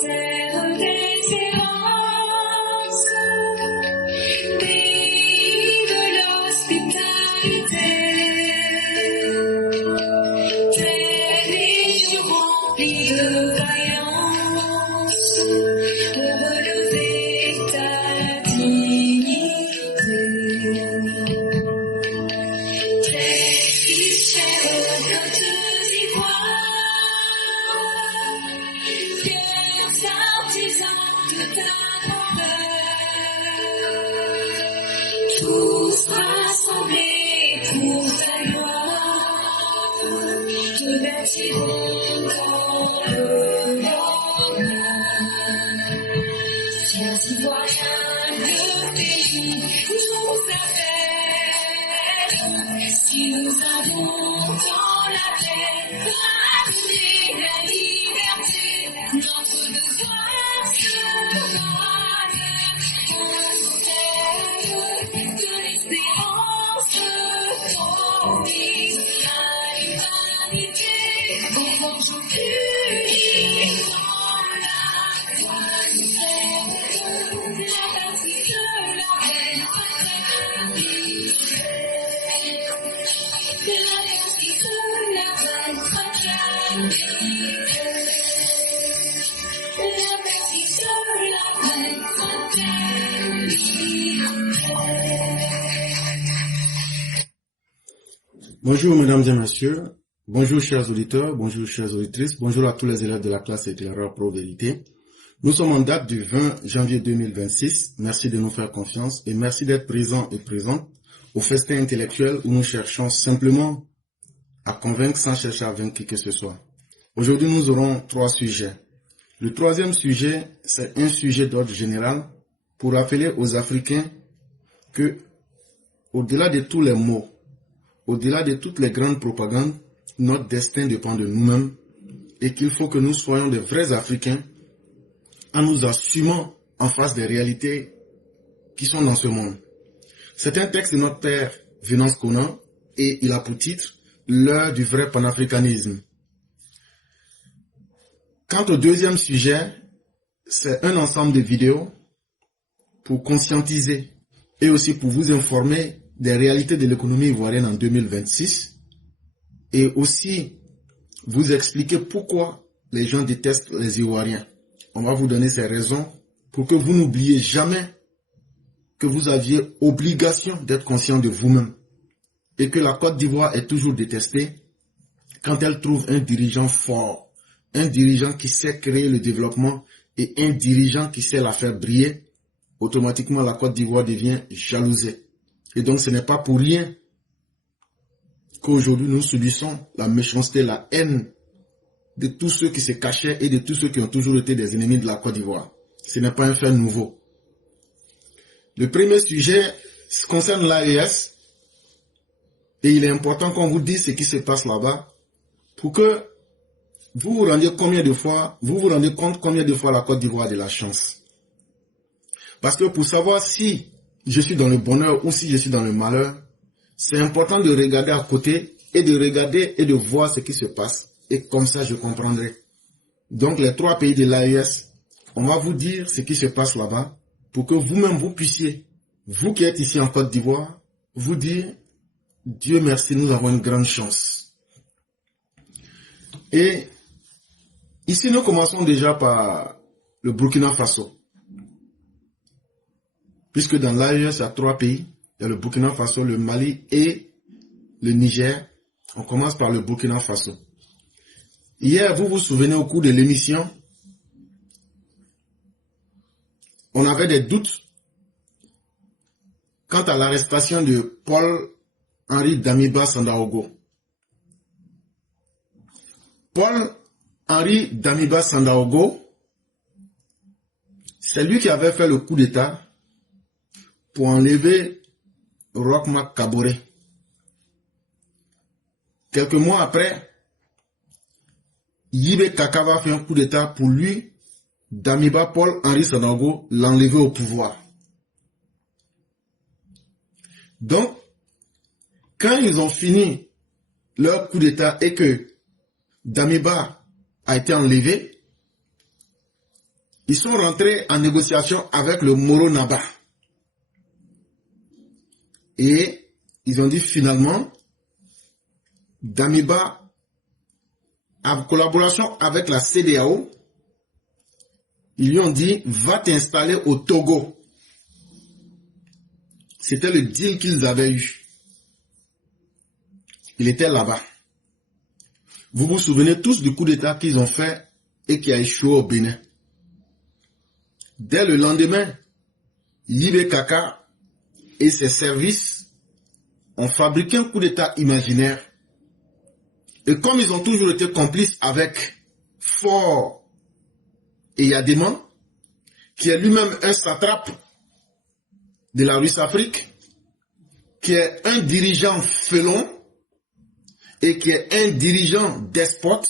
terre d'espérance, pays de l'hospitalité, tel est rempli de vaillance, de relever ta dignité. Terre qui chère de tous rassemblés pour ta gloire, te bâtirons dans le lendemain. Chers citoyens de pays où trouve la paix, si nous avons dans la paix ramené la liberté, notre devoir sera de l'espérance, promise à l'humanité, aujourd'hui dans la qualité, la partie de la reine fraternité, la partie de la reine fraternité, la partie de la reine fraternité. Bonjour mesdames et messieurs, bonjour chers auditeurs, bonjour chères auditrices, bonjour à tous les élèves de la classe éclaireur Pro Vérité. Nous sommes en date du 20 janvier 2026, merci de nous faire confiance et merci d'être présents et présentes au festin intellectuel où nous cherchons simplement à convaincre sans chercher à vaincre qui que ce soit. Aujourd'hui nous aurons 3 sujets. Le troisième sujet, c'est un sujet d'ordre général pour rappeler aux Africains que, au-delà de tous les mots, au-delà de toutes les grandes propagandes, notre destin dépend de nous-mêmes et qu'il faut que nous soyons de vrais Africains en nous assumant en face des réalités qui sont dans ce monde. C'est un texte de notre père Venance Conan et il a pour titre « L'heure du vrai panafricanisme ». Quant au deuxième sujet, c'est un ensemble de vidéos pour conscientiser et aussi pour vous informer des réalités de l'économie ivoirienne en 2026 et aussi vous expliquer pourquoi les gens détestent les Ivoiriens. On va vous donner ces raisons pour que vous n'oubliez jamais que vous aviez obligation d'être conscient de vous-même et que la Côte d'Ivoire est toujours détestée quand elle trouve un dirigeant fort, un dirigeant qui sait créer le développement et un dirigeant qui sait la faire briller. Automatiquement la Côte d'Ivoire devient jalousée. Et donc ce n'est pas pour rien qu'aujourd'hui nous subissons la méchanceté, la haine de tous ceux qui se cachaient et de tous ceux qui ont toujours été des ennemis de la Côte d'Ivoire. Ce n'est pas un fait nouveau. Le premier sujet concerne l'AES et il est important qu'on vous dise ce qui se passe là-bas pour que vous vous rendiez compte combien de fois la Côte d'Ivoire a de la chance. Parce que pour savoir si je suis dans le bonheur ou si je suis dans le malheur, c'est important de regarder à côté et de regarder et de voir ce qui se passe. Et comme ça, je comprendrai. Donc, les 3 pays de l'AES, on va vous dire ce qui se passe là-bas pour que vous-même vous puissiez, vous qui êtes ici en Côte d'Ivoire, vous dire, Dieu merci, nous avons une grande chance. Et ici, nous commençons déjà par le Burkina Faso. Puisque dans l'AES, il y a 3 pays. Il y a le Burkina Faso, le Mali et le Niger. On commence par le Burkina Faso. Hier, vous vous souvenez au cours de l'émission, on avait des doutes quant à l'arrestation de Paul-Henri Damiba Sandaogo. Paul-Henri Damiba Sandaogo, c'est lui qui avait fait le coup d'État pour enlever Roch Marc Kaboré. Quelques mois après, Yibé Kakava fait un coup d'État pour lui, Damiba Paul-Henri Sandaogo, l'enlever au pouvoir. Donc, quand ils ont fini leur coup d'État et que Damiba a été enlevé, ils sont rentrés en négociation avec le Moro Naba. Et ils ont dit finalement, Damiba, en collaboration avec la CEDEAO, ils lui ont dit, va t'installer au Togo. C'était le deal qu'ils avaient eu. Il était là-bas. Vous vous souvenez tous du coup d'État qu'ils ont fait et qui a échoué au Bénin. Dès le lendemain, Libé Kaka et ses services ont fabriqué un coup d'État imaginaire. Et comme ils ont toujours été complices avec Faure et Yadéman, qui est lui-même un satrape de la Russe-Afrique, qui est un dirigeant félon et qui est un dirigeant despote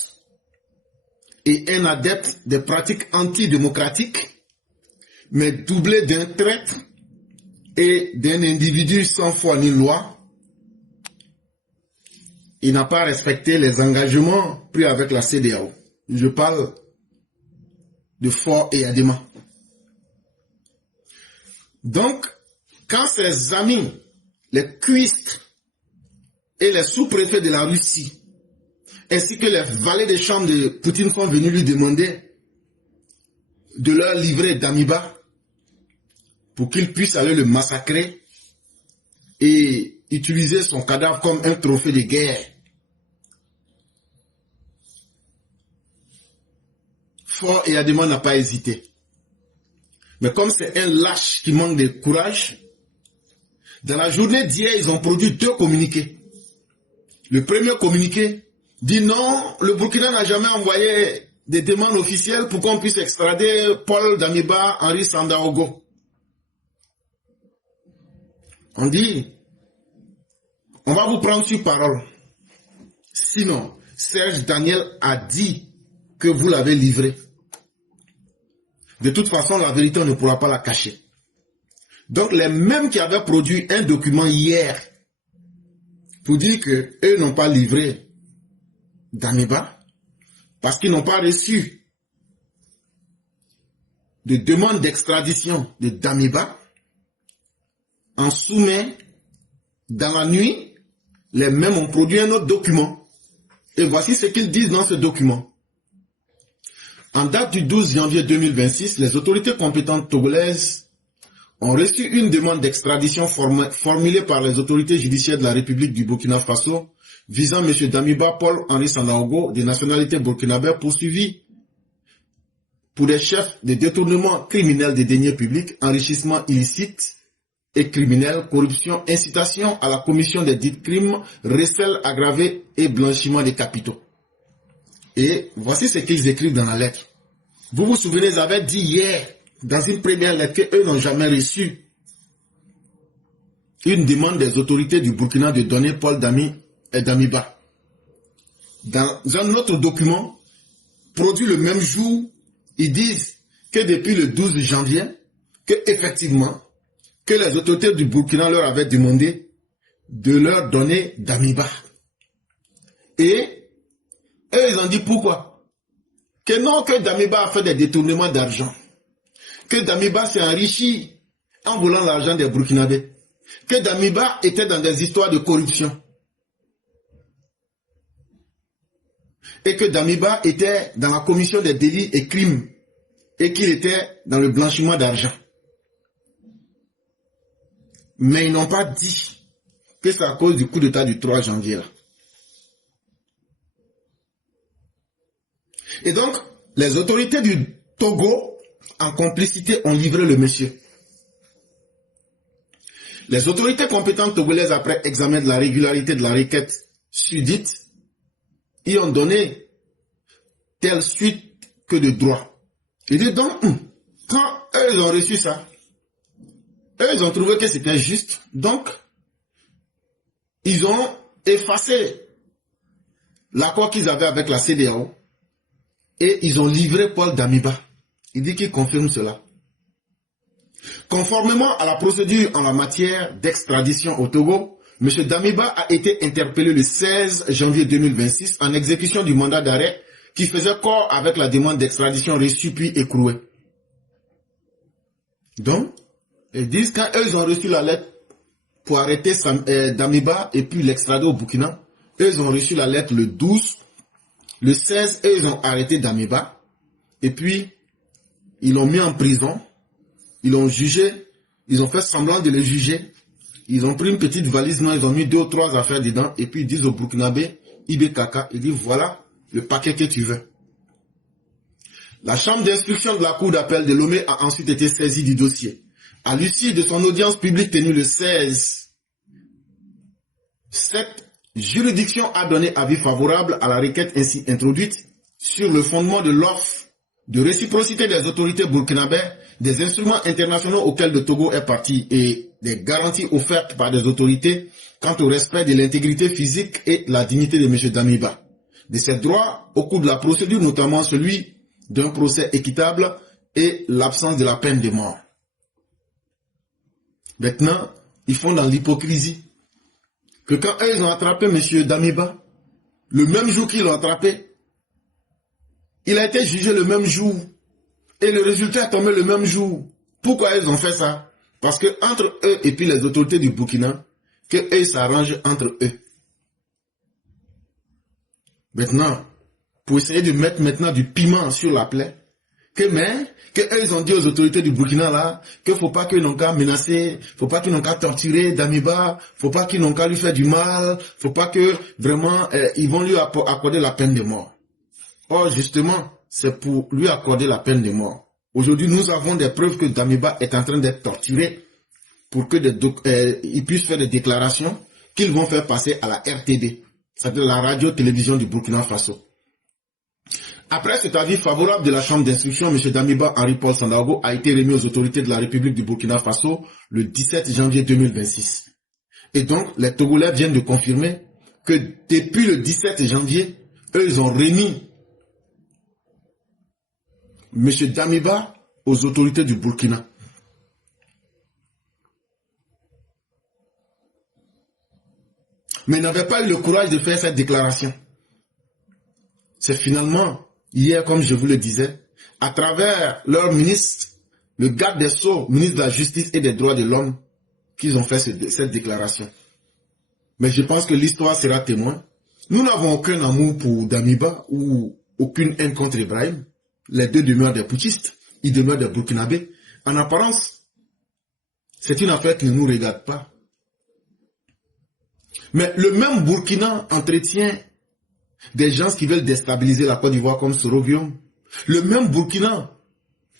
et un adepte des pratiques antidémocratiques, mais doublé d'un traître et d'un individu sans foi ni loi. Il n'a pas respecté les engagements pris avec la CEDEAO. Je parle de Faure et Yadéman. Donc, quand ses amis, les cuistres et les sous-préfets de la Russie, ainsi que les valets des chambres de Poutine sont venus lui demander de leur livrer Damiba pour qu'il puisse aller le massacrer et utiliser son cadavre comme un trophée de guerre. Faure et Yadéman n'a pas hésité. Mais comme c'est un lâche qui manque de courage, dans la journée d'hier, ils ont produit 2 communiqués. Le premier communiqué dit non, le Burkina n'a jamais envoyé des demandes officielles pour qu'on puisse extrader Paul Damiba, Henri Sandaogo. On dit, on va vous prendre sur parole. Sinon, Serge Daniel a dit que vous l'avez livré. De toute façon, la vérité, on ne pourra pas la cacher. Donc, les mêmes qui avaient produit un document hier pour dire qu'eux n'ont pas livré Damiba parce qu'ils n'ont pas reçu de demande d'extradition de Damiba, en soumet, dans la nuit, les mêmes ont produit un autre document. Et voici ce qu'ils disent dans ce document. En date du 12 janvier 2026, les autorités compétentes togolaises ont reçu une demande d'extradition formulée par les autorités judiciaires de la République du Burkina Faso visant M. Damiba Paul-Henri Sandaogo, de nationalité burkinabé, poursuivi pour des chefs de détournement criminel des deniers publics, enrichissement illicite et criminel, corruption, incitation à la commission des dits crimes, recel aggravé et blanchiment des capitaux. Et voici ce qu'ils écrivent dans la lettre. Vous vous souvenez, ils avaient dit hier, dans une première lettre, qu'eux n'ont jamais reçu une demande des autorités du Burkina de donner Paul Damiba. Dans un autre document, produit le même jour, ils disent que depuis le 12 janvier, que effectivement, que les autorités du Burkina leur avaient demandé de leur donner Damiba. Et eux, ils ont dit pourquoi? Que non, que Damiba a fait des détournements d'argent. Que Damiba s'est enrichi en volant l'argent des Burkinabés. Que Damiba était dans des histoires de corruption. Et que Damiba était dans la commission des délits et crimes. Et qu'il était dans le blanchiment d'argent. Mais ils n'ont pas dit que c'est à cause du coup d'État du 3 janvier. Là. Et donc, les autorités du Togo, en complicité, ont livré le monsieur. Les autorités compétentes togolaises, après examen de la régularité de la requête sudite, y ont donné telle suite que de droit. Ils disent donc, quand eux ils ont reçu ça, eux ils ont trouvé que c'était juste, donc ils ont effacé l'accord qu'ils avaient avec la CEDEAO et ils ont livré Paul Damiba. Il dit qu'il confirme cela. Conformément à la procédure en la matière d'extradition au Togo, M. Damiba a été interpellé le 16 janvier 2026 en exécution du mandat d'arrêt qui faisait corps avec la demande d'extradition reçue puis écrouée. Donc, ils disent quand eux ils ont reçu la lettre pour arrêter Damiba et puis l'extrader au Burkina, eux ils ont reçu la lettre le 12, le 16, eux ils ont arrêté Damiba et puis ils l'ont mis en prison, ils l'ont jugé, ils ont fait semblant de le juger, ils ont pris une petite valise noire, ils ont mis 2 ou 3 affaires dedans et puis ils disent au Burkinabé, Ibé Kaka, ils disent voilà le paquet que tu veux. La chambre d'instruction de la cour d'appel de Lomé a ensuite été saisie du dossier. À l'issue de son audience publique tenue le 16, cette juridiction a donné avis favorable à la requête ainsi introduite sur le fondement de l'offre de réciprocité des autorités burkinabées, des instruments internationaux auxquels le Togo est parti et des garanties offertes par des autorités quant au respect de l'intégrité physique et la dignité de M. Damiba. De ses droits au cours de la procédure, notamment celui d'un procès équitable et l'absence de la peine de mort. Maintenant, ils font dans l'hypocrisie que quand eux, ils ont attrapé M. Damiba, le même jour qu'ils l'ont attrapé, il a été jugé le même jour et le résultat est tombé le même jour. Pourquoi ils ont fait ça? Parce que entre eux et puis les autorités du Burkina, que eux s'arrangent entre eux. Maintenant, pour essayer de mettre maintenant du piment sur la plaie, que eux ils ont dit aux autorités du Burkina là, que faut pas qu'ils n'ont qu'à menacer, faut pas qu'ils n'ont qu'à torturer Damiba, faut pas qu'ils n'ont qu'à lui faire du mal, faut pas que vraiment ils vont lui accorder la peine de mort. Or justement, c'est pour lui accorder la peine de mort. Aujourd'hui, nous avons des preuves que Damiba est en train d'être torturé pour que ils puissent faire des déclarations qu'ils vont faire passer à la RTB, c'est-à-dire la radio-télévision du Burkina Faso. Après cet avis favorable de la chambre d'instruction, M. Damiba Henri-Paul Sandaogo a été remis aux autorités de la République du Burkina Faso le 17 janvier 2026. Et donc, les Togolais viennent de confirmer que depuis le 17 janvier, eux, ils ont remis M. Damiba aux autorités du Burkina. Mais ils n'avaient pas eu le courage de faire cette déclaration. C'est finalement, hier, comme je vous le disais, à travers leur ministre, le garde des Sceaux, ministre de la Justice et des Droits de l'Homme, qu'ils ont fait cette déclaration. Mais je pense que l'histoire sera témoin. Nous n'avons aucun amour pour Damiba ou aucune haine contre Ibrahim. Les deux demeurent des putschistes, ils demeurent des Burkinabés. En apparence, c'est une affaire qui ne nous regarde pas. Mais le même Burkina entretient des gens qui veulent déstabiliser la Côte d'Ivoire comme Soroguium. Le même Burkina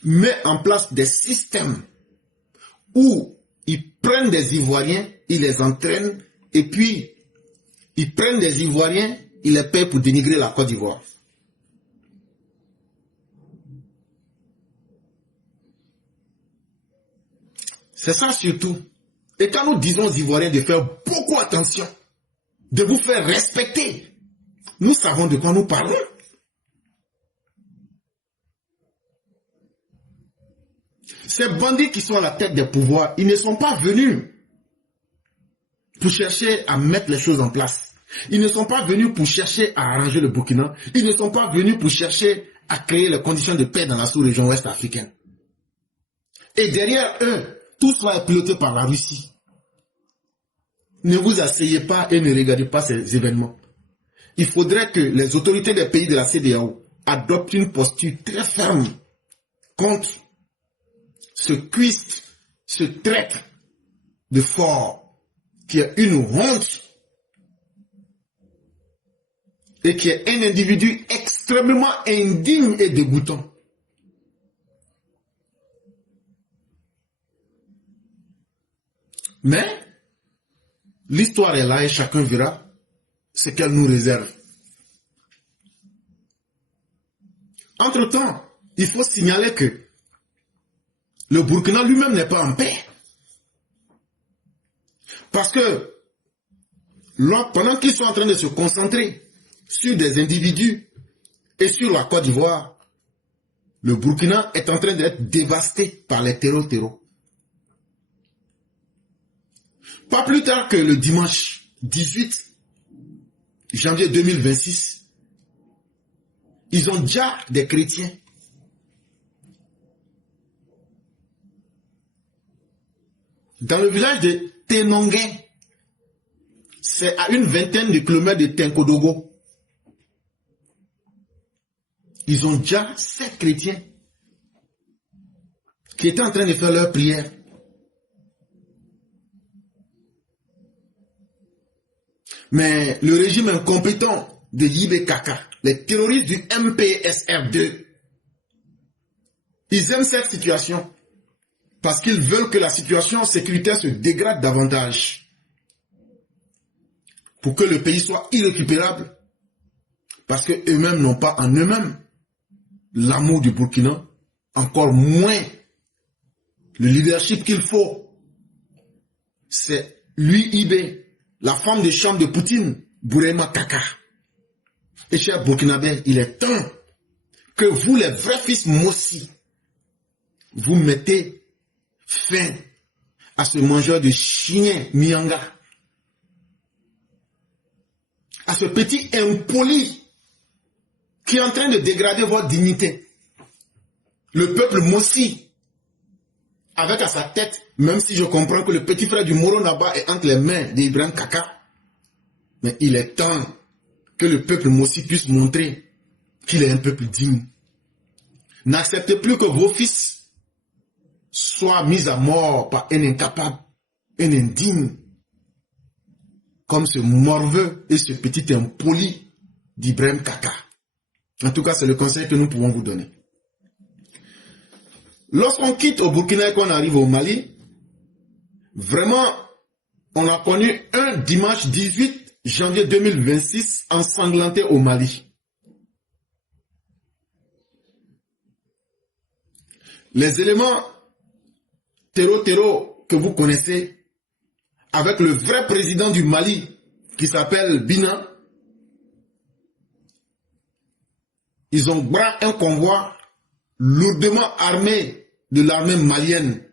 met en place des systèmes où ils prennent des Ivoiriens, ils les entraînent et puis ils prennent des Ivoiriens, ils les payent pour dénigrer la Côte d'Ivoire. C'est ça surtout. Et quand nous disons aux Ivoiriens de faire beaucoup attention, de vous faire respecter, nous savons de quoi nous parlons. Ces bandits qui sont à la tête des pouvoirs, ils ne sont pas venus pour chercher à mettre les choses en place. Ils ne sont pas venus pour chercher à arranger le Burkina. Ils ne sont pas venus pour chercher à créer les conditions de paix dans la sous-région ouest africaine. Et derrière eux, tout cela est piloté par la Russie. Ne vous asseyez pas et ne regardez pas ces événements. Il faudrait que les autorités des pays de la CEDEAO adoptent une posture très ferme contre ce cuiste, ce traître de fort qui est une honte et qui est un individu extrêmement indigne et dégoûtant. Mais l'histoire est là et chacun verra ce qu'elle nous réserve. Entre-temps, il faut signaler que le Burkina lui-même n'est pas en paix. Parce que pendant qu'ils sont en train de se concentrer sur des individus et sur la Côte d'Ivoire, le Burkina est en train d'être dévasté par les terreaux. Pas plus tard que le dimanche 18 janvier 2026, ils ont déjà des chrétiens dans le village de Tenonguin. C'est à une vingtaine de kilomètres de Tenkodogo. Ils ont déjà 7 chrétiens qui étaient en train de faire leur prière. Mais le régime incompétent de Yibé Kaka, les terroristes du MPSR2, ils aiment cette situation parce qu'ils veulent que la situation sécuritaire se dégrade davantage pour que le pays soit irrécupérable, parce qu'eux-mêmes n'ont pas en eux-mêmes l'amour du Burkina, encore moins le leadership qu'il faut. C'est lui, Ibé, la femme de chambre de Poutine, Bourema Kaka. Et cher Burkinabé, il est temps que vous, les vrais fils Mossi, vous mettez fin à ce mangeur de chien Mianga, à ce petit impoli qui est en train de dégrader votre dignité. Le peuple Mossi, avec à sa tête, même si je comprends que le petit frère du Moro Naba est entre les mains d'Ibrahim Kaka, mais il est temps que le peuple Mossi puisse montrer qu'il est un peuple digne. N'acceptez plus que vos fils soient mis à mort par un incapable, un indigne, comme ce morveux et ce petit impoli d'Ibrahim Kaka. En tout cas, c'est le conseil que nous pouvons vous donner. Lorsqu'on quitte au Burkina et qu'on arrive au Mali, vraiment, on a connu un dimanche 18 janvier 2026 ensanglanté au Mali. Les éléments terreau que vous connaissez, avec le vrai président du Mali qui s'appelle Bina, ils ont bras un convoi lourdement armé de l'armée malienne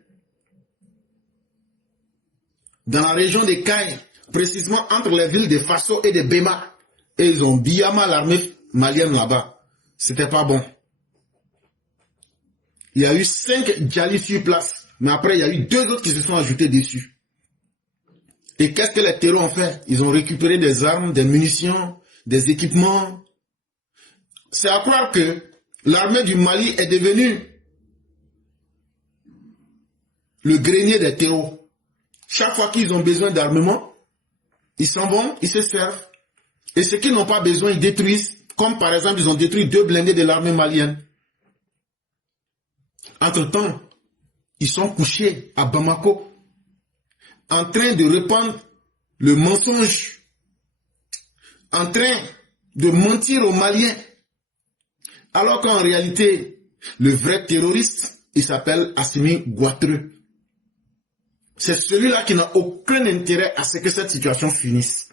dans la région des Cailles, précisément entre les villes de Faso et de Bema, et ils ont billama l'armée malienne là-bas. C'était pas bon. Il y a eu 5 djalis sur place, mais après il y a eu 2 autres qui se sont ajoutés dessus. Et qu'est-ce que les terroristes ont fait? Ils ont récupéré des armes, des munitions, des équipements. C'est à croire que l'armée du Mali est devenue le grenier des terreaux. Chaque fois qu'ils ont besoin d'armement, ils s'en vont, ils se servent. Et ceux qui n'ont pas besoin, ils détruisent. Comme par exemple, ils ont détruit 2 blindés de l'armée malienne. Entre-temps, ils sont couchés à Bamako, en train de répandre le mensonge, en train de mentir aux Maliens. Alors qu'en réalité, le vrai terroriste, il s'appelle Assimi Goitreux. C'est celui-là qui n'a aucun intérêt à ce que cette situation finisse.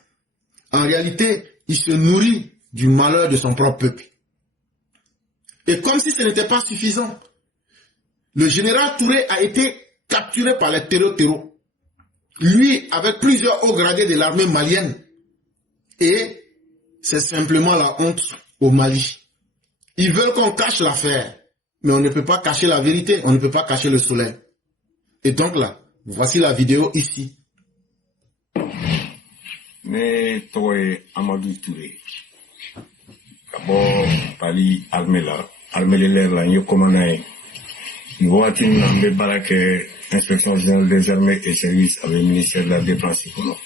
En réalité, il se nourrit du malheur de son propre peuple. Et comme si ce n'était pas suffisant, le général Touré a été capturé par les terreaux. Lui, avec plusieurs hauts gradés de l'armée malienne. Et c'est simplement la honte au Mali. Ils veulent qu'on cache l'affaire, mais on ne peut pas cacher la vérité, on ne peut pas cacher le soleil. Et donc là, voici la vidéo ici. Ne tɔgɔ ye Amadou Touré ka bɔ Pali armée la n ye commandant ye nin wagati min na n bɛ baara kɛ inspection générale des armées et services avec le ministère de la défense kɔnɔ.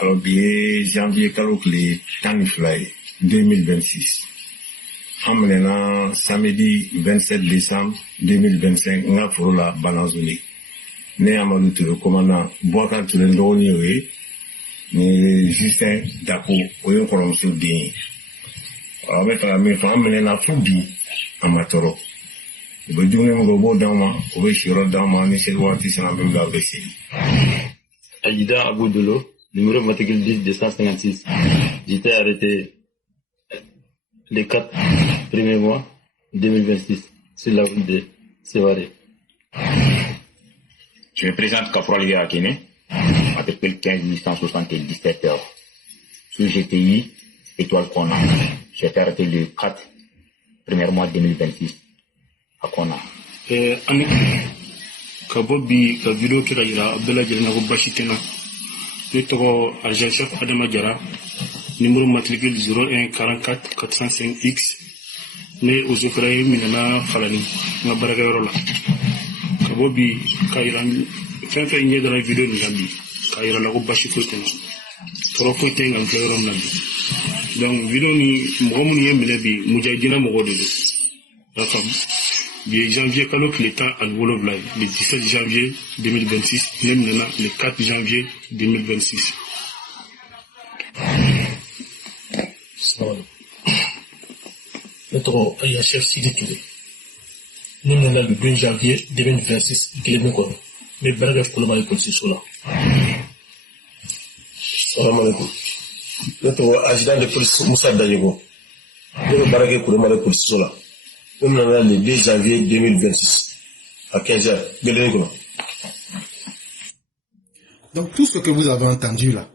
Alors bi ye janvier kalo tile 12 ye 2026 an minɛna samedi 27 décembre 2025 n ka foro la Bananzone. Ne Amadou Touré commandant Boubacar Touré n dɔgɔnin y'o ye ni Justin Dako o ye n kɔrɔmuso den ye. An bɛ fɛ ka min fɔ an minɛna fo bi a ma tɔɔrɔ. U bɛ dumuni min kɛ u b'o d'an ma, u bɛ siyɔrɔ d'an ma, ni seli waati sera an bɛ bila u bɛ seli. Alida Aboudolo, numéro matricule 10-256. J'étais arrêté les 4 premiers mois 2026 sur la route de Sévaré. Je me présente Caporal Guérakine, matricule 15 877 heures. Sous GTI, Étoile Kona. J'ai été arrêté le 4 premier mois 2026 à Kona. Kabobi, Kavido, Kiraira, Abdullah Djelena, Bashitena, Netoro, Agent Chef Adama Diara, numéro matricule 01 44 405X, né aux Ukrainiens, Minana, Khalani, Nabaragarola. Kabobi, Kaira, fin igné dans la vidéo de Nabi, Kaira, la Bashitena, Trop Foten, en Clairon Nabi. Donc, vidéo ni, Moumounie, Minabi, Moudjadina, Mourode. D'accord. Le janvier, quand l'État a le 17 janvier 2026, même maintenant le 4 janvier 2026. Notre chef Sidi Touré. Nous sommes le 2 janvier 2026, qui est bien quoi. Mais Baragaf Koloma est comme si cela. Salam alaikum. Notre agent de police Moussa Dayego. Nous Baragaf Koloma est comme si cela. Nous sommes le 2 janvier 2026, à 15h. Donc tout ce que vous avez entendu là,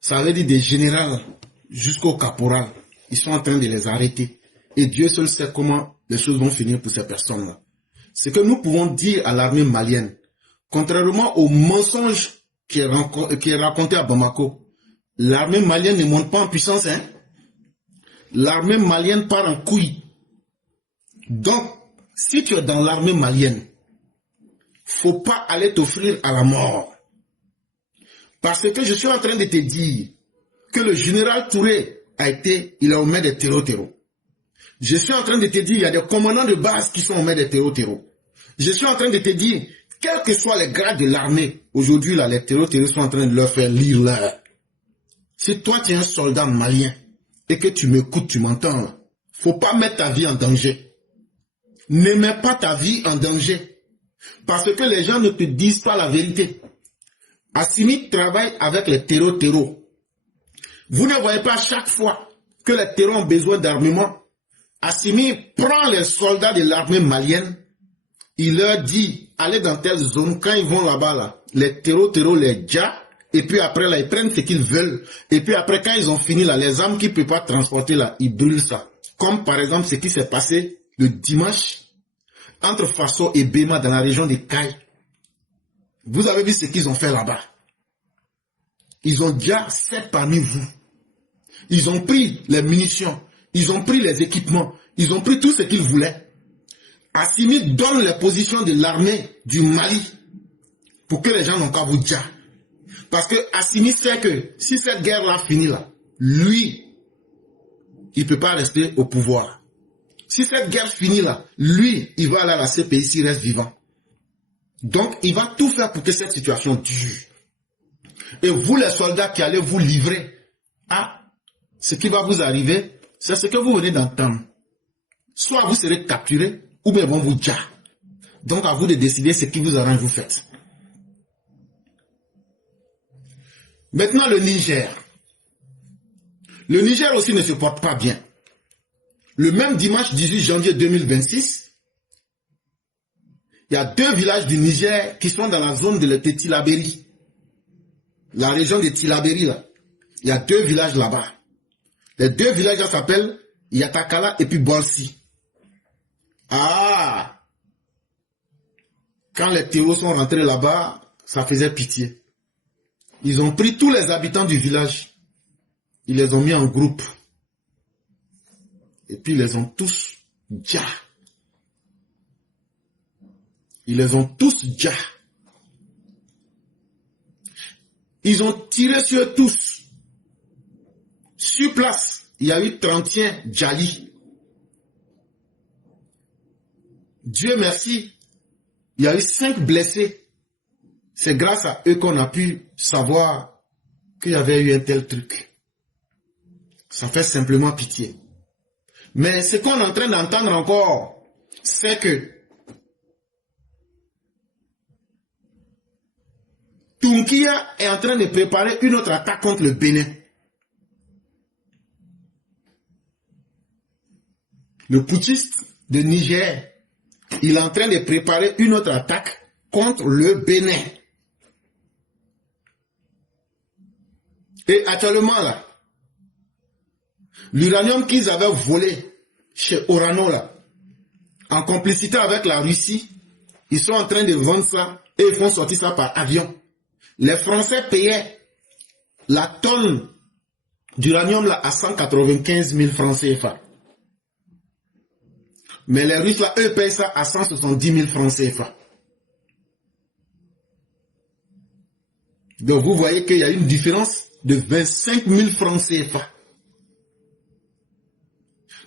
ça veut dire des généraux jusqu'au caporal. Ils sont en train de les arrêter. Et Dieu seul sait comment les choses vont finir pour ces personnes-là. Ce que nous pouvons dire à l'armée malienne, contrairement au mensonge qui est raconté à Bamako, l'armée malienne ne monte pas en puissance. Hein? L'armée malienne part en couille. Donc, si tu es dans l'armée malienne, faut pas aller t'offrir à la mort. Parce que je suis en train de te dire que le général Touré il est au main des terreaux. Je suis en train de te dire, il y a des commandants de base qui sont au main des terreaux. Je suis en train de te dire, quels que soient les grades de l'armée, aujourd'hui, là, les terreaux sont en train de leur faire lire l'heure. Si toi, tu es un soldat malien et que tu m'écoutes, tu m'entends, là, faut pas mettre ta vie en danger. Ne mets pas ta vie en danger. Parce que les gens ne te disent pas la vérité. Assimi travaille avec les terreaux. Vous ne voyez pas chaque fois que les terreaux ont besoin d'armement. Assimi prend les soldats de l'armée malienne. Il leur dit, allez dans telle zone. Quand ils vont là-bas, là, les terreaux les dja. Et puis après, là, ils prennent ce qu'ils veulent. Et puis après, quand ils ont fini, là, les armes qu'ils ne peuvent pas transporter, là, ils brûlent ça. Comme par exemple ce qui s'est passé le dimanche entre Faso et Bema dans la région de Caille. Vous avez vu ce qu'ils ont fait là-bas. Ils ont déjà fait parmi vous. Ils ont pris les munitions. Ils ont pris les équipements. Ils ont pris tout ce qu'ils voulaient. Assimi donne les positions de l'armée du Mali pour que les gens n'ont qu'à vous dire. Parce que Assimi sait que si cette guerre-là finit là, lui, il ne peut pas rester au pouvoir. Si cette guerre finit là, lui, il va aller à la CPI s'il reste vivant. Donc, il va tout faire pour que cette situation dure. Et vous, les soldats qui allez vous livrer à ce qui va vous arriver, c'est ce que vous venez d'entendre. Soit vous serez capturés, ou bien ils vont vous dire. Donc, à vous de décider ce qui vous arrange, vous faites. Maintenant, le Niger. Le Niger aussi ne se porte pas bien. Le même dimanche 18 janvier 2026, il y a 2 villages du Niger qui sont dans la zone de Tilaberi. La région de Tilaberi, là. Il y a 2 villages là-bas. Les 2 villages s'appellent Yatakala et puis Bolsi. Ah! Quand les terreaux sont rentrés là-bas, ça faisait pitié. Ils ont pris tous les habitants du village. Ils les ont mis en groupe. Et puis ils les ont tous déjà. Ils les ont tous déjà. Ils ont tiré sur eux tous. Sur place, il y a eu 31 Djali. Dieu merci, il y a eu 5 blessés. C'est grâce à eux qu'on a pu savoir qu'il y avait eu un tel truc. Ça fait simplement pitié. Mais ce qu'on est en train d'entendre encore, c'est que Tunkia est en train de préparer une autre attaque contre le Bénin. Le putschiste de Niger, il est en train de préparer une autre attaque contre le Bénin. Et actuellement là, l'uranium qu'ils avaient volé chez Orano là, en complicité avec la Russie, ils sont en train de vendre ça et ils font sortir ça par avion. Les Français payaient la tonne d'uranium là à 195 000 francs CFA. Mais les Russes là, eux payent ça à 170 000 francs CFA. Donc vous voyez qu'il y a une différence de 25 000 francs CFA.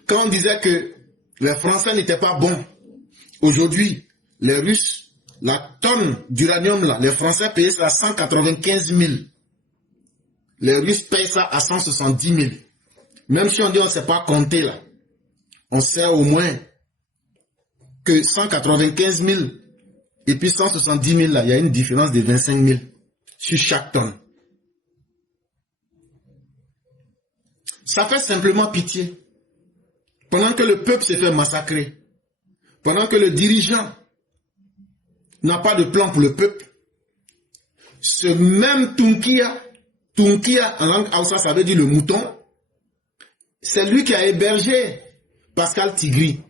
Quand on disait que les Français n'étaient pas bons, aujourd'hui, les Russes, la tonne d'uranium là, les Français payaient ça à 195 000. Les Russes payent ça à 170 000. Même si on dit on ne sait pas compter là, on sait au moins que 195 000 et puis 170 000 là, il y a une différence de 25 000 sur chaque tonne. Ça fait simplement pitié. Pendant que le peuple s'est fait massacrer, pendant que le dirigeant n'a pas de plan pour le peuple, ce même Tunkia en langue Hausa, ça veut dire le mouton, c'est lui qui a hébergé Pascal Tigri.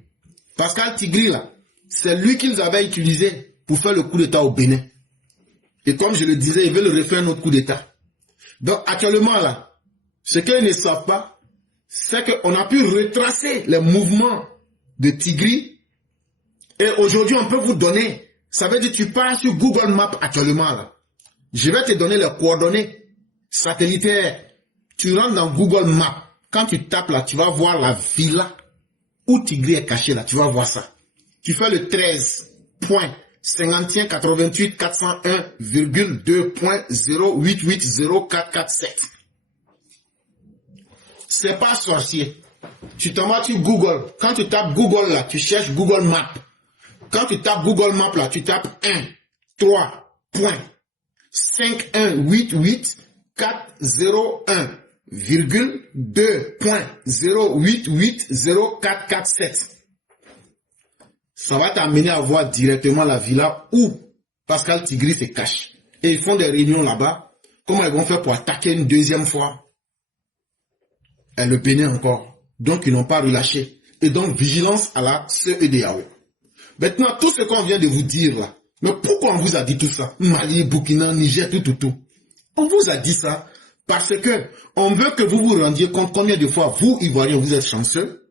Pascal Tigri, là, c'est lui qu'ils avaient utilisé pour faire le coup d'État au Bénin. Et comme je le disais, ils veulent refaire un autre coup d'État. Donc actuellement, là, ce qu'ils ne savent pas, c'est qu'on a pu retracer les mouvements de Tigri. Et aujourd'hui, on peut vous donner, ça veut dire que tu pars sur Google Maps actuellement, là. Je vais te donner les coordonnées satellitaires. Tu rentres dans Google Maps. Quand tu tapes là, tu vas voir la villa où Tigri est caché là. Tu vas voir ça. Tu fais le 13.5188.2.08804447. C'est pas sorcier. Tu t'en vas sur Google. Quand tu tapes Google là, tu cherches Google Maps. Quand tu tapes Google Maps là, tu tapes 1.3.518.401,2.08804447. Ça va t'amener à voir directement la villa où Pascal Tigri se cache. Et ils font des réunions là-bas. Comment ils vont faire pour attaquer une deuxième fois? Et le Bénin encore. Donc ils n'ont pas relâché. Et donc vigilance à la CEDEAO. Maintenant, tout ce qu'on vient de vous dire là, mais pourquoi on vous a dit tout ça? Mali, Burkina, Niger, tout. On vous a dit ça parce que on veut que vous vous rendiez compte combien de fois vous, Ivoiriens, vous êtes chanceux,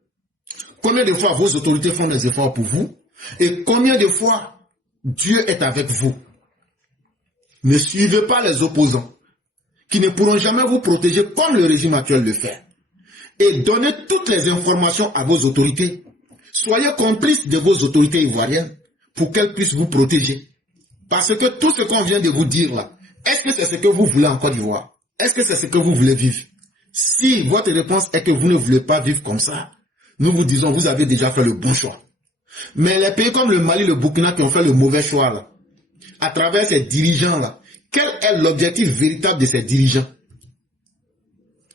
combien de fois vos autorités font des efforts pour vous, et combien de fois Dieu est avec vous. Ne suivez pas les opposants qui ne pourront jamais vous protéger comme le régime actuel le fait. Et donnez toutes les informations à vos autorités. Soyez complices de vos autorités ivoiriennes pour qu'elles puissent vous protéger. Parce que tout ce qu'on vient de vous dire là, est-ce que c'est ce que vous voulez en Côte d'Ivoire? Est-ce que c'est ce que vous voulez vivre? Si votre réponse est que vous ne voulez pas vivre comme ça, nous vous disons vous avez déjà fait le bon choix. Mais les pays comme le Mali, le Burkina qui ont fait le mauvais choix là, à travers ces dirigeants là, quel est l'objectif véritable de ces dirigeants?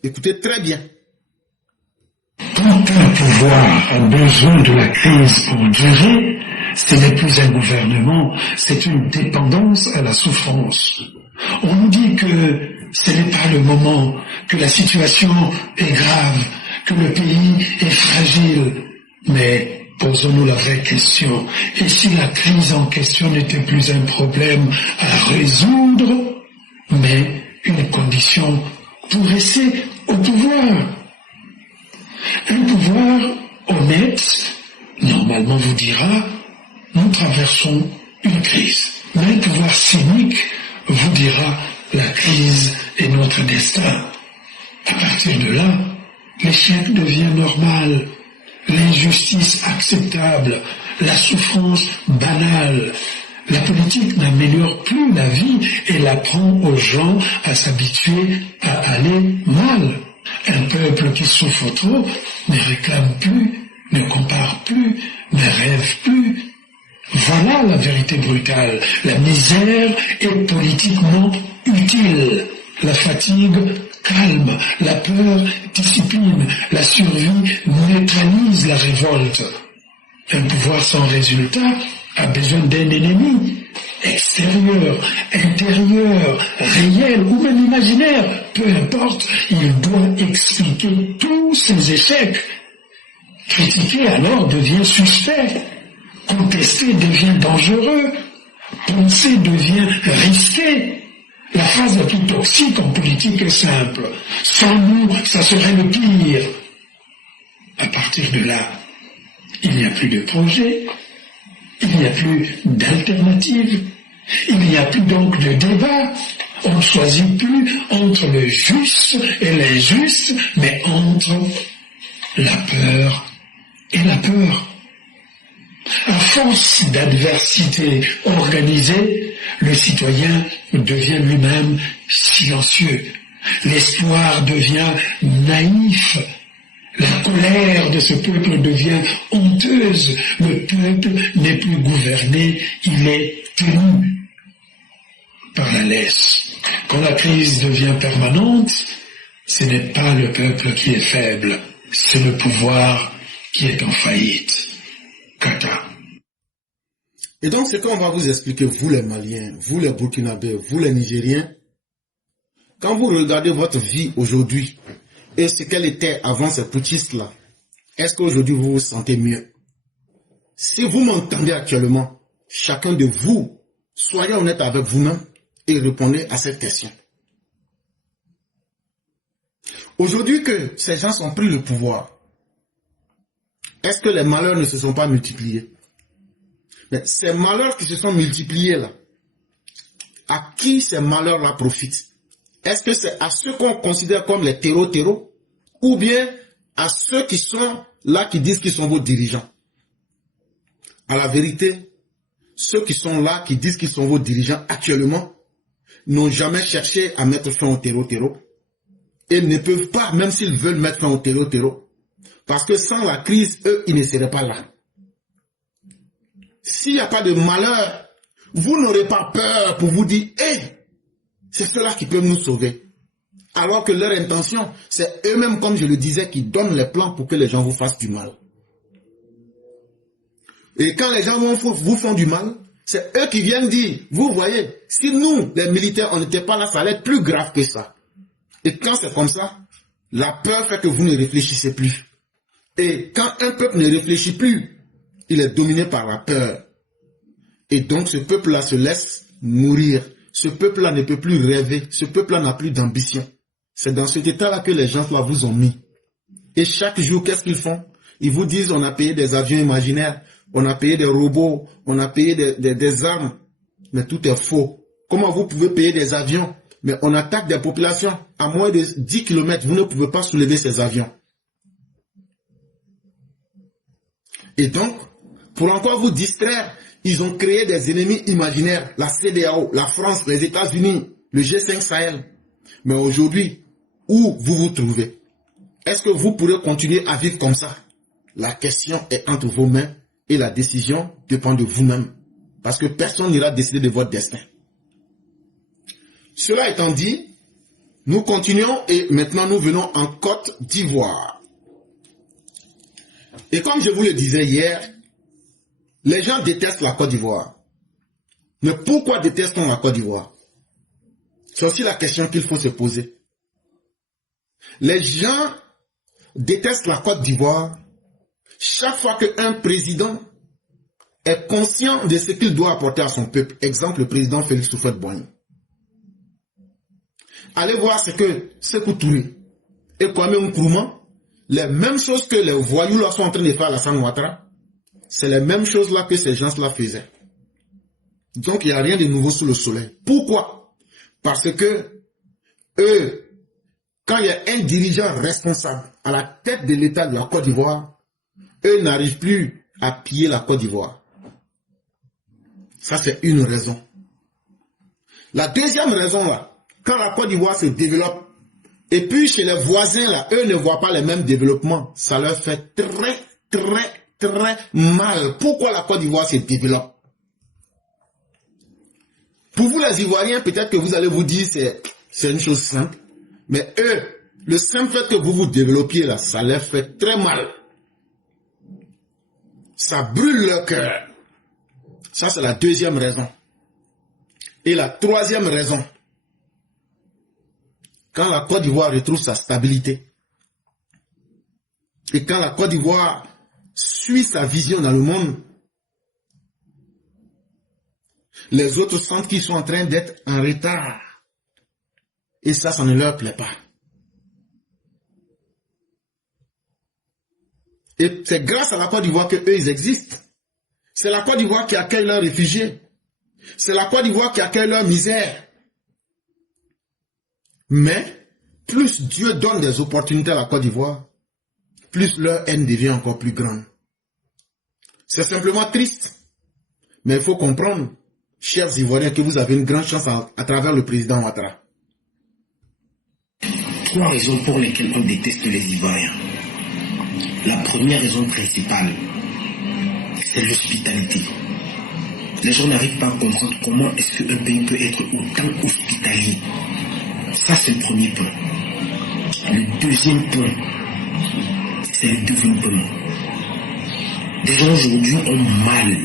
Écoutez très bien. Tout un pouvoir a besoin de la crise pour durer. Ce n'est plus un gouvernement, c'est une dépendance à la souffrance. On nous dit que ce n'est pas le moment, que la situation est grave, que le pays est fragile. Mais posons-nous la vraie question. Et si la crise en question n'était plus un problème à résoudre, mais une condition pour rester au pouvoir? Un pouvoir honnête, normalement vous dira, nous traversons une crise. Mais un pouvoir cynique vous dira, la crise est notre destin. À partir de là, l'échec devient normal, l'injustice acceptable, la souffrance banale. La politique n'améliore plus la vie, elle apprend aux gens à s'habituer à aller mal. Un peuple qui souffre trop ne réclame plus, ne compare plus, ne rêve plus. Voilà la vérité brutale. La misère est politiquement utile. La fatigue calme, la peur discipline, la survie neutralise la révolte. Un pouvoir sans résultat a besoin d'un ennemi, extérieur, intérieur, réel ou même imaginaire, peu importe, il doit expliquer tous ses échecs. Critiquer alors devient suspect, contester devient dangereux, penser devient risquée. La phrase la plus toxique en politique est simple. Sans nous, ça serait le pire. À partir de là, il n'y a plus de projet, il n'y a plus d'alternative, il n'y a plus donc de débat. On ne choisit plus entre le juste et l'injuste, mais entre la peur et la peur. À force d'adversité organisée, le citoyen devient lui-même silencieux. L'espoir devient naïf. La colère de ce peuple devient honteuse. Le peuple n'est plus gouverné, il est tenu par la laisse. Quand la crise devient permanente, ce n'est pas le peuple qui est faible, c'est le pouvoir qui est en faillite. Kata. Et donc, ce qu'on va vous expliquer, vous les Maliens, vous les Burkinabés, vous les Nigériens, quand vous regardez votre vie aujourd'hui et ce qu'elle était avant ces putschistes-là, est-ce qu'aujourd'hui vous vous sentez mieux? Si vous m'entendez actuellement, chacun de vous, soyez honnête avec vous-même et répondez à cette question. Aujourd'hui que ces gens ont pris le pouvoir, est-ce que les malheurs ne se sont pas multipliés? Mais ces malheurs qui se sont multipliés là, à qui ces malheurs-là profitent? Est-ce que c'est à ceux qu'on considère comme les terreaux ou bien à ceux qui sont là qui disent qu'ils sont vos dirigeants? À la vérité, ceux qui sont là qui disent qu'ils sont vos dirigeants actuellement n'ont jamais cherché à mettre fin au terreau et ne peuvent pas, même s'ils veulent mettre fin au terreau, parce que sans la crise, eux, ils ne seraient pas là. S'il n'y a pas de malheur, vous n'aurez pas peur pour vous dire, hey, c'est ceux-là qui peuvent nous sauver. Alors que leur intention, c'est eux-mêmes, comme je le disais, qui donnent les plans pour que les gens vous fassent du mal. Et quand les gens vous font du mal, c'est eux qui viennent dire, vous voyez, si nous, les militaires, on n'était pas là, ça allait être plus grave que ça. Et quand c'est comme ça, la peur fait que vous ne réfléchissez plus. Et quand un peuple ne réfléchit plus, il est dominé par la peur. Et donc ce peuple-là se laisse mourir. Ce peuple-là ne peut plus rêver. Ce peuple-là n'a plus d'ambition. C'est dans cet état-là que les gens-là vous ont mis. Et chaque jour, qu'est-ce qu'ils font? Ils vous disent, on a payé des avions imaginaires, on a payé des robots, on a payé des armes. Mais tout est faux. Comment vous pouvez payer des avions? Mais on attaque des populations à moins de 10 km. Vous ne pouvez pas soulever ces avions. Et donc, pour encore vous distraire, ils ont créé des ennemis imaginaires, la CEDEAO, la France, les États-Unis, le G5 Sahel. Mais aujourd'hui, où vous vous trouvez? Est-ce que vous pourrez continuer à vivre comme ça? La question est entre vos mains et la décision dépend de vous-même. Parce que personne n'ira décider de votre destin. Cela étant dit, nous continuons et maintenant nous venons en Côte d'Ivoire. Et comme je vous le disais hier, les gens détestent la Côte d'Ivoire. Mais pourquoi détestons la Côte d'Ivoire? C'est aussi la question qu'il faut se poser. Les gens détestent la Côte d'Ivoire chaque fois qu'un président est conscient de ce qu'il doit apporter à son peuple. Exemple, le président Félix Houphouët-Boigny. Allez voir ce que Sékou Touré et Kwame Nkrumah, les mêmes choses que les voyous là sont en train de faire à Alassane Ouattara, c'est les mêmes choses là que ces gens-là faisaient. Donc il n'y a rien de nouveau sous le soleil. Pourquoi? Parce que eux, quand il y a un dirigeant responsable à la tête de l'État de la Côte d'Ivoire, eux n'arrivent plus à piller la Côte d'Ivoire. Ça c'est une raison. La deuxième raison là, quand la Côte d'Ivoire se développe, et puis chez les voisins là, eux ne voient pas les mêmes développements, ça leur fait très mal. Pourquoi la Côte d'Ivoire se développe? Pour vous les Ivoiriens, peut-être que vous allez vous dire c'est une chose simple, mais eux, le simple fait que vous vous développiez là, ça leur fait très mal. Ça brûle leur cœur. Ça c'est la deuxième raison. Et la troisième raison, quand la Côte d'Ivoire retrouve sa stabilité, et quand la Côte d'Ivoire suit sa vision dans le monde, Les autres sentent qu'ils sont en train d'être en retard. Et ça ne leur plaît pas. Et c'est grâce à la Côte d'Ivoire qu'eux, ils existent. C'est la Côte d'Ivoire qui accueille leurs réfugiés. C'est la Côte d'Ivoire qui accueille leur misère. Mais, plus Dieu donne des opportunités à la Côte d'Ivoire, plus leur haine devient encore plus grande. C'est simplement triste. Mais il faut comprendre, chers Ivoiriens, que vous avez une grande chance à travers le président Ouattara. 3 raisons pour lesquelles on déteste les Ivoiriens. La première raison principale, c'est l'hospitalité. Les gens n'arrivent pas à comprendre comment est-ce qu'un pays peut être autant hospitalier. Ça, c'est le premier point. Le deuxième point, c'est le développement. Les gens aujourd'hui ont mal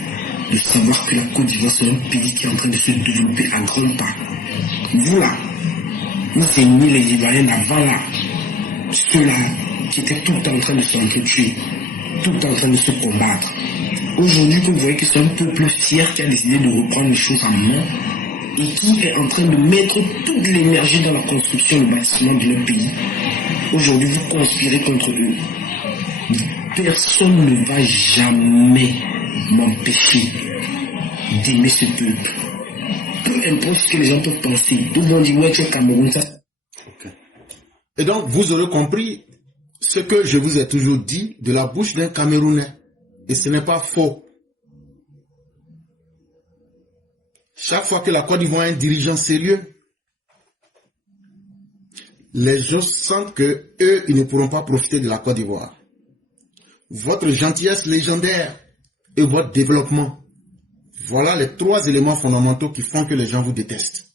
de savoir que la Côte d'Ivoire, c'est un pays qui est en train de se développer à grands pas. Vous là, vous aimez les Ivoiriens d'avant là, ceux-là qui étaient tout le temps en train de s'entretuer, tout le temps en train de se combattre. Aujourd'hui, vous voyez que c'est un peuple fier qui a décidé de reprendre les choses en main et qui est en train de mettre toute l'énergie dans la construction du bâtiment de leur pays. Aujourd'hui, vous conspirez contre eux. Personne ne va jamais m'empêcher d'aimer ce peuple. Peu importe ce que les gens peuvent penser. Tout le monde dit, ouais, tu es Cameroun, ça. Okay. Et donc, vous aurez compris ce que je vous ai toujours dit de la bouche d'un Camerounais. Et ce n'est pas faux. Chaque fois que la Côte d'Ivoire a un dirigeant sérieux, les gens sentent que eux, ils ne pourront pas profiter de la Côte d'Ivoire. Votre gentillesse légendaire et votre développement. Voilà les 3 éléments fondamentaux qui font que les gens vous détestent.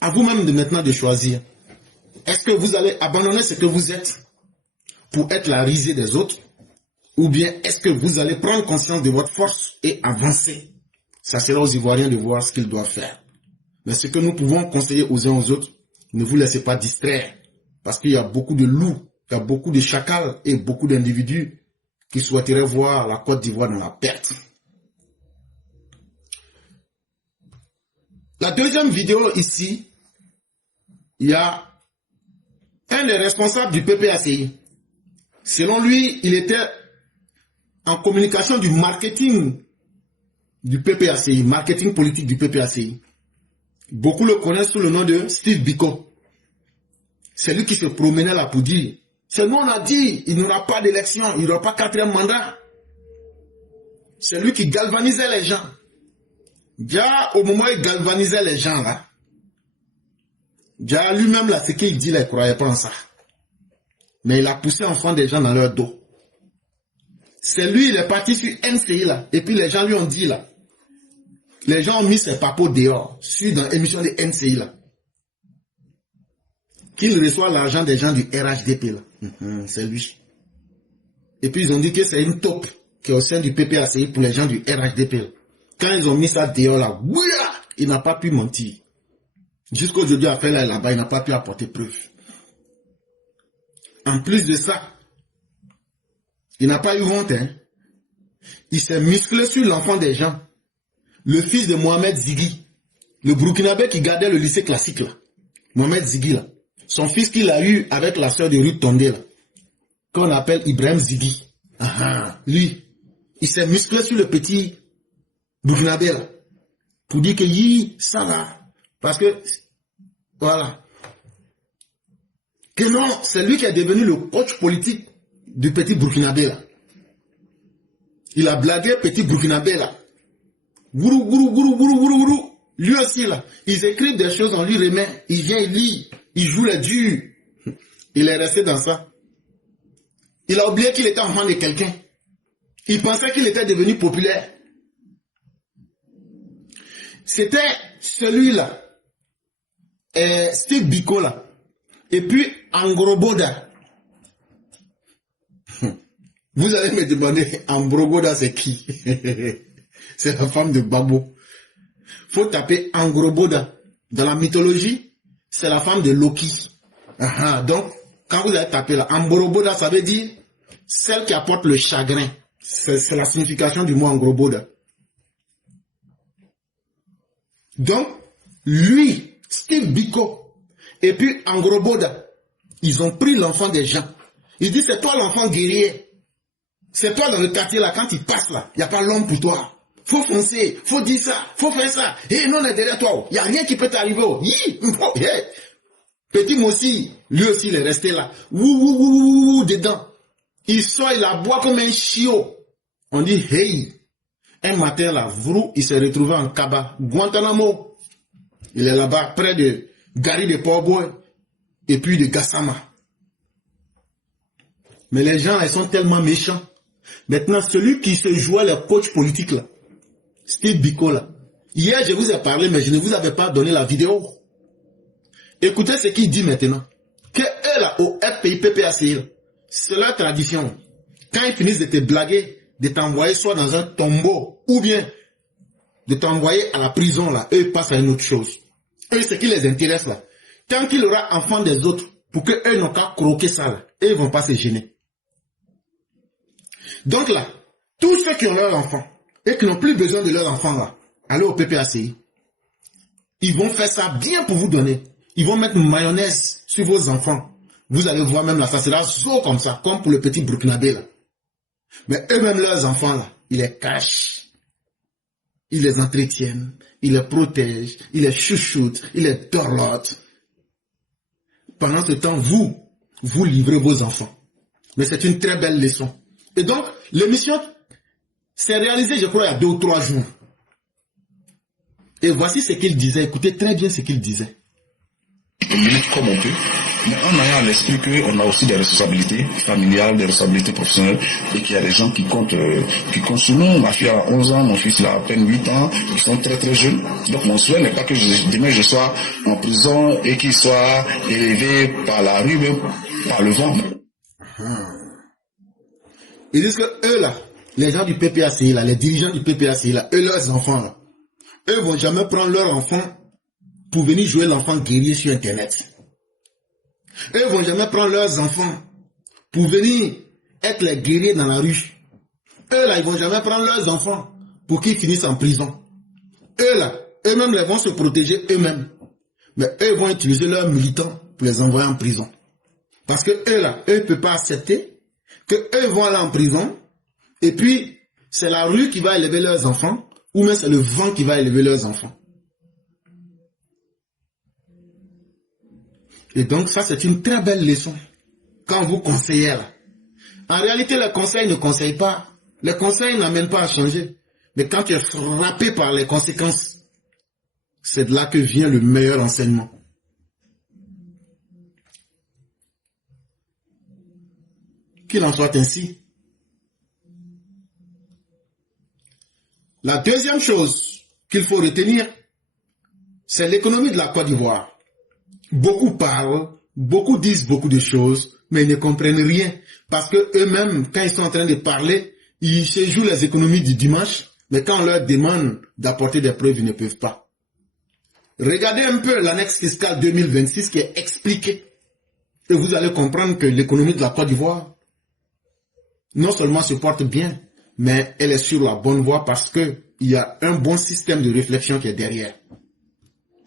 À vous-même de maintenant de choisir. Est-ce que vous allez abandonner ce que vous êtes pour être la risée des autres? Ou bien est-ce que vous allez prendre conscience de votre force et avancer? Ça sera aux Ivoiriens de voir ce qu'ils doivent faire. Mais ce que nous pouvons conseiller aux uns aux autres, ne vous laissez pas distraire. Parce qu'il y a beaucoup de loups, il y a beaucoup de chacals et beaucoup d'individus qui souhaiteraient voir la Côte d'Ivoire dans la perte. La deuxième vidéo ici, il y a un des responsables du PPACI. Selon lui, il était en communication du marketing du PPACI, marketing politique du PPACI. Beaucoup le connaissent sous le nom de Steve Biko. C'est lui qui se promenait là pour dire, c'est nous on a dit, il n'y aura pas d'élection, il n'y aura pas 4e mandat. C'est lui qui galvanisait les gens. Déjà, au moment où il galvanisait les gens là, déjà lui-même là, ce qu'il dit là, il ne croyait pas en ça. Mais il a poussé enfant des gens dans leur dos. C'est lui, il est parti sur NCI là. Et puis les gens lui ont dit là. Les gens ont mis ses papos dehors. Dans l'émission de NCI là. Qu'il reçoit l'argent des gens du RHDP là. C'est lui. Et puis ils ont dit que c'est une taupe qui est au sein du PPACI pour les gens du RHDP là. Quand ils ont mis ça dehors là, il n'a pas pu mentir. Jusqu'aujourd'hui, après là-bas, il n'a pas pu apporter preuve. En plus de ça, il n'a pas eu honte. Hein? Il s'est musclé sur l'enfant des gens. Le fils de Mohamed Zigui. Le Burkinabé qui gardait le lycée classique là. Mohamed Zigui là. Son fils qu'il a eu avec la soeur de Ruth Tondé là. Qu'on appelle Ibrahim Zigui. Lui. Il s'est musclé sur le petit Burkinabé là. Pour dire que ça là. Parce que, voilà. Que non, c'est lui qui est devenu le coach politique du petit Burkinabé là. Il a blagué petit Burkinabé là. Gourou, gourou, gourou, gourou, gourou, gourou. Lui aussi là. Ils écrivent des choses, on lui remet. Il vient, il lit. Il joue les durs. Il est resté dans ça. Il a oublié qu'il était enfant de quelqu'un. Il pensait qu'il était devenu populaire. C'était celui-là. Steve Biko là. Et puis Angroboda. Vous allez me demander, Angroboda c'est qui? C'est la femme de Babo. Faut taper Angroboda. Dans la mythologie, c'est la femme de Loki. Donc, quand vous allez taper là, Angroboda, ça veut dire celle qui apporte le chagrin. C'est la signification du mot Angroboda. Donc, lui, Steve Biko, et puis Angroboda, ils ont pris l'enfant des gens. Ils disent, c'est toi l'enfant guerrier. C'est toi dans le quartier là, quand il passe là, il n'y a pas l'homme pour toi. Faut foncer, faut dire ça, faut faire ça. Et non, on est derrière toi. Il n'y a rien qui peut t'arriver. Petit Mossi, lui aussi, il est resté là. Ouh, dedans. Il sort, il aboie comme un chiot. On dit, hey. Un matin là, vrou, il s'est retrouvé en Kaba, Guantanamo. Il est là-bas, près de Gary de Port-Boy et puis de Gassama. Mais les gens, ils sont tellement méchants. Maintenant, celui qui se jouait le coach politique là, Steve Biko là. Hier, je vous ai parlé, mais je ne vous avais pas donné la vidéo. Écoutez ce qu'il dit maintenant. Que eux là, au FPI PPACI, c'est leur tradition. Quand ils finissent de te blaguer, de t'envoyer soit dans un tombeau, ou bien de t'envoyer à la prison là, eux passent à une autre chose. Eux, ce qui les intéresse là. Tant qu'il aura enfant des autres, pour que eux n'ont qu'à croquer ça là, eux vont pas se gêner. Donc là, tous ceux qui ont leur enfant, et qui n'ont plus besoin de leur enfant là, allez au PPACI. Ils vont faire ça bien pour vous donner. Ils vont mettre une mayonnaise sur vos enfants. Vous allez voir même là, ça sera chaud comme ça, comme pour le petit Burkinabé là. Mais eux-mêmes, leurs enfants là, ils les cachent. Ils les entretiennent, ils les protègent, ils les chouchoutent, ils les dorlotent. Pendant ce temps, vous livrez vos enfants. Mais c'est une très belle leçon. Et donc, l'émission s'est réalisée, je crois, il y a 2 ou 3 jours. Et voici ce qu'il disait. Écoutez très bien ce qu'il disait. On milite comme on peut, mais en ayant à l'esprit qu'on a aussi des responsabilités familiales, des responsabilités professionnelles, et qu'il y a des gens qui comptent sur nous. Ma fille a 11 ans, mon fils a à peine 8 ans, ils sont très très jeunes. Donc mon souhait n'est pas que demain je sois en prison et qu'ils soient élevés par la rue, mais par le vent. Ils disent que eux là, les gens du PPACI là, les dirigeants du PPACI là, eux leurs enfants là, eux vont jamais prendre leur enfant pour venir jouer l'enfant guerrier sur internet. Eux vont jamais prendre leurs enfants pour venir être les guerriers dans la rue. Eux là, ils vont jamais prendre leurs enfants pour qu'ils finissent en prison. Eux là, eux-mêmes ils vont se protéger eux-mêmes. Mais eux vont utiliser leurs militants pour les envoyer en prison. Parce que eux là, eux ne peuvent pas accepter que eux vont aller en prison et puis c'est la rue qui va élever leurs enfants ou même c'est le vent qui va élever leurs enfants. Et donc ça c'est une très belle leçon quand vous conseillez là. En réalité les conseils ne conseillent pas. Les conseils n'amènent pas à changer. Mais quand tu es frappé par les conséquences, c'est de là que vient le meilleur enseignement. Qu'il en soit ainsi. La deuxième chose qu'il faut retenir, c'est l'économie de la Côte d'Ivoire. Beaucoup parlent, beaucoup disent beaucoup de choses, mais ils ne comprennent rien. Parce que eux-mêmes, quand ils sont en train de parler, ils se jouent les économies du dimanche, mais quand on leur demande d'apporter des preuves, ils ne peuvent pas. Regardez un peu l'annexe fiscale 2026 qui est expliquée. Et vous allez comprendre que l'économie de la Côte d'Ivoire, non seulement se porte bien, mais elle est sur la bonne voie parce qu'il y a un bon système de réflexion qui est derrière.